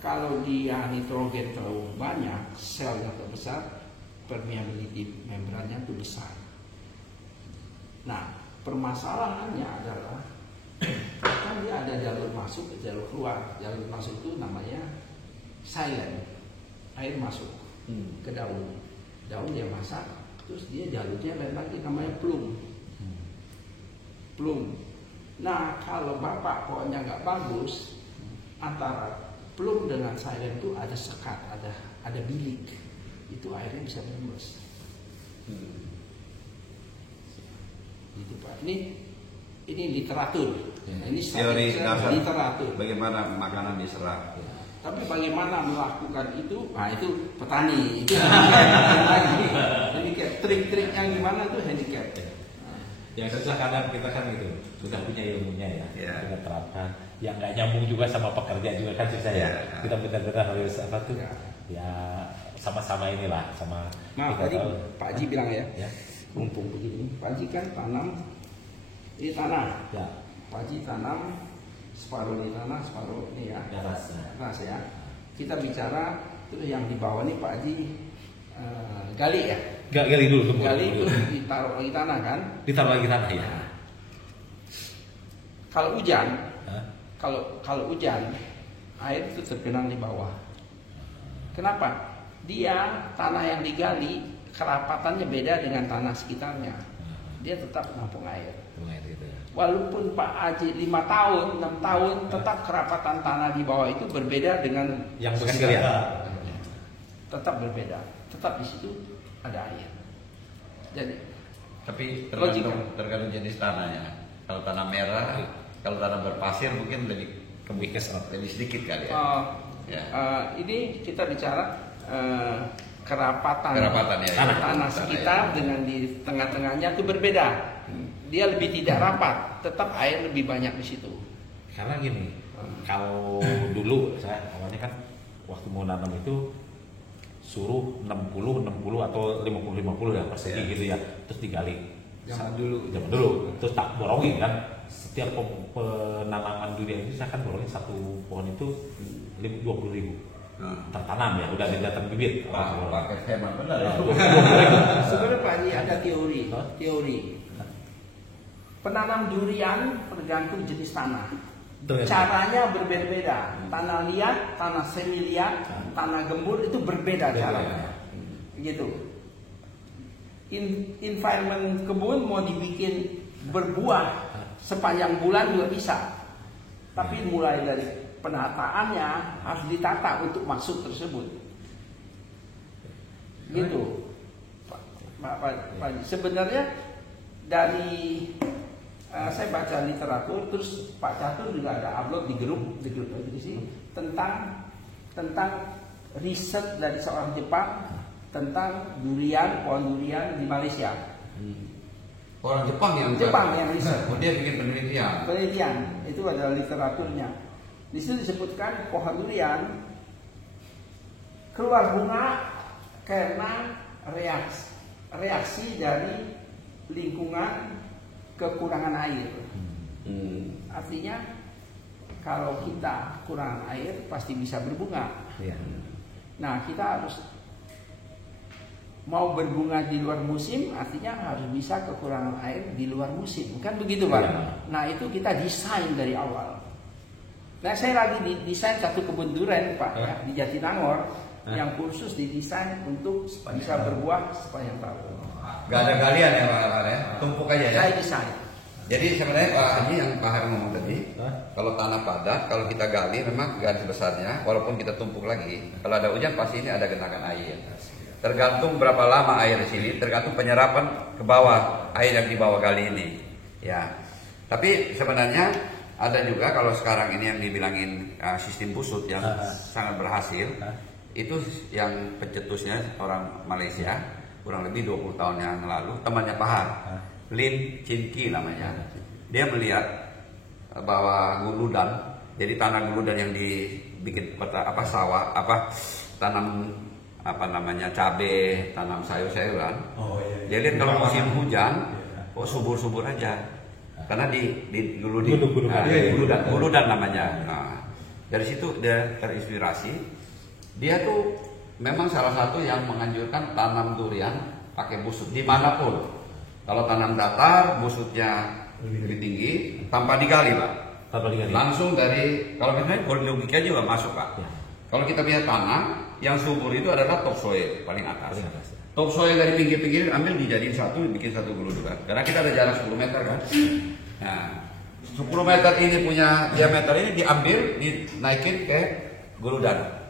kalau dia nitrogen terlalu banyak, selnya terbesar, permeability membrannya itu besar. Nah, permasalahannya adalah kan dia ada jalur masuk, jalur keluar. Jalur masuk itu namanya silent, air masuk ke daun. Daun dia masak, terus dia jalurnya lain lagi namanya plum. Plum. Nah, kalau bapak pohonnya nggak bagus, antara plum dengan silent itu ada sekat, ada bilik. Itu airnya bisa menembus. Gitu Pak. Ini literatur. Ini Teori dasar literatur. bagaimana makanan diserap. Tapi bagaimana melakukan itu? Nah itu petani. Itu handicap. Trik-triknya gimana tuh handicap. Yang susah kadang kita kan gitu sudah punya ilmunya ya, Ya. kita terapkan. Yang nggak nyambung juga sama pekerja juga kan susah ya. Ya. Kita benar-benar harus apa tuh? Ya. Ya sama-sama inilah sama. Nah kita tadi tahu. Pak Haji bilang ya, Ya. mumpung begini, Pak Haji kan tanam ini tanah. Ya. Pak Haji tanam separuh di tanah, separuh ini ya. Di atas, ya. Atas ya. Kita bicara terus yang di bawah ini Pak Haji gali ya. Gali dulu tunggu. Gali dulu. terus ditaruh lagi tanah kan. Ditaruh lagi tanah ya. Kalau hujan, Hah? kalau hujan air itu tergenang di bawah. Kenapa? Dia tanah yang digali kerapatannya beda dengan tanah sekitarnya. Dia tetap menampung air. Bunga itu gitu ya. Walaupun Pak Haji 5 tahun, 6 tahun, tetap kerapatan tanah di bawah itu berbeda dengan Yang bekas galian. tetap berbeda. Tetap di situ ada air. Jadi Tapi Logika. tergantung jenis tanahnya. Kalau tanah merah, kalau tanah berpasir mungkin lebih lebih sedikit kali ya. Ya. Ini kita bicara kerapatan Ya, tanah sekitar ya. dengan di tengah-tengahnya itu berbeda. Dia lebih tidak rapat, tetap air lebih banyak di situ. Karena gini, kalau dulu saya awalnya kan waktu mau nanam itu suruh 60 atau 50 ya persegi gitu ya, terus digali. Zaman dulu, terus tak borongin kan. Setiap penanaman durian itu saya kan borongin satu pohon itu 20.000 tertanam ya, udah datang bibit. Pakai hemat benar ya. Sebenarnya Pak Haji ada teori. Penanam durian tergantung jenis tanah. Caranya berbeda-beda. Tanah liat, tanah semi liat, tanah gembur itu berbeda caranya. Gitu. Environment kebun mau dibikin berbuah sepanjang bulan juga bisa. Tapi mulai dari penataannya harus ditata untuk masuk tersebut. Gitu. Pak, sebenarnya dari saya baca literatur, terus Pak Catur juga ada upload di grup di sini tentang riset dari seorang Jepang tentang pohon durian di Malaysia. Orang Jepang yang riset. Oh, dia bikin Penelitian itu adalah literaturnya. Di situ disebutkan pohon durian keluar bunga Karena reaksi dari lingkungan kekurangan air. Artinya kalau kita kurang air pasti bisa berbunga. Nah, kita harus mau berbunga di luar musim, artinya harus bisa kekurangan air di luar musim, kan begitu Pak? Nah, itu kita desain dari awal. Nah, saya lagi desain satu kebun durian Pak ya, di Jatinangor yang khusus didesain untuk bisa berbuah sepanjang tahun. Gak ada galian ya Pak Har ya? Tumpuk aja ya? Saya desain. Jadi sebenarnya Pak Haji yang Pak Har ngomong tadi, kalau tanah padat, kalau kita gali memang garis besarnya, walaupun kita tumpuk lagi, kalau ada hujan pasti ini ada genangan air. Tergantung berapa lama air di sini, tergantung penyerapan ke bawah air yang di bawah gali ini. Ya, tapi sebenarnya ada juga kalau sekarang ini yang dibilangin sistem busut yang sangat berhasil, itu yang pencetusnya orang Malaysia kurang lebih 20 tahun yang lalu, temannya Pak Har. Lin Chin Ki namanya. Dia melihat bahwa guludan, jadi tanah guludan yang dibikin sawah, tanam cabai, tanam sayur-sayuran. Dia lihat kalau musim hujan, kok subur-subur aja. Karena di guludan namanya. Nah, dari situ dia terinspirasi. Dia tuh memang salah satu yang menganjurkan tanam durian pakai busut dimanapun. Kalau tanam datar, busutnya lebih tinggi, tanpa digali Pak. Langsung dari, kalau misalnya logika juga masuk Pak. Kalau kita punya tanah, yang subur itu adalah topsoil paling atas. Topsoil dari pinggir-pinggir ambil dijadiin satu, bikin satu guludan. Karena kita ada jarak 10 meter kan. Nah, 10 meter ini punya diameter ini diambil, dinaikin ke guludan.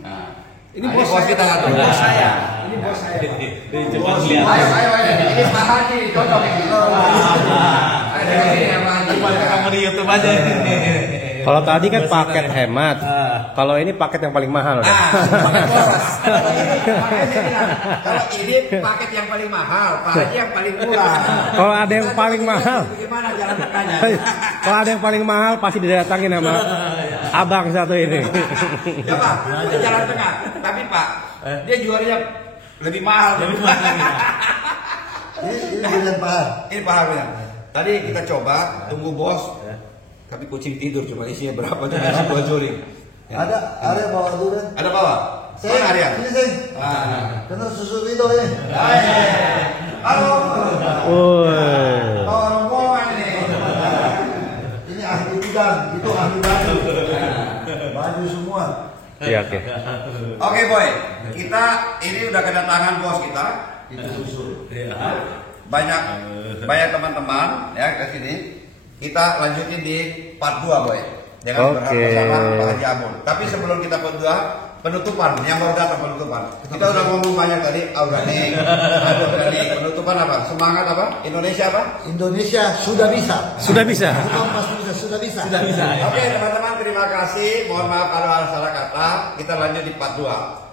Nah, ini bos kita, ini bos saya. Ini bos saya. Ayo, ini Pak Haji, cocok ini. Kamu di YouTube aja. Kalau tadi kan paket hemat, kalau ini paket yang paling mahal udah. Kalau ini paket yang paling mahal, Pak Haji yang paling murah. Kalau ada yang paling mahal, Bagaimana jalan tengahnya? kalau ada yang paling mahal pasti didatangin sama abang satu ini. Ya Pak, itu jalan tengah. Tapi Pak, dia jualnya lebih mahal. Ini dengan Pak. Ini Pak Har. Tadi kita coba, tunggu bos. Tapi kucing tidur, coba isinya berapa tuh nasi buat juling. Ada bawa durian. Ada bawa? Saya Arya. ini saya. Kena susu itu ini. Halo. Bawa rombongan ini. Ini ahli bidang, itu ahli baju. Baju semua. Iya, oke. Oke boy, kita ini udah kedatangan bos kita. Itu susu. Banyak teman-teman ya ke sini. Kita lanjutin di part 2 boy. Jangan berharap bersama Pak Haji Amun. Tapi sebelum kita part 2, penutupan yang baru datang penutupan. Kita udah ngomong banyak tadi organik, penutupan apa? Semangat apa? Indonesia apa? Indonesia sudah bisa. Sudah bisa. Bukan pasti bisa, sudah bisa. Oke teman-teman, terima kasih. Mohon maaf kalau ada salah kata. Kita lanjut di part 2.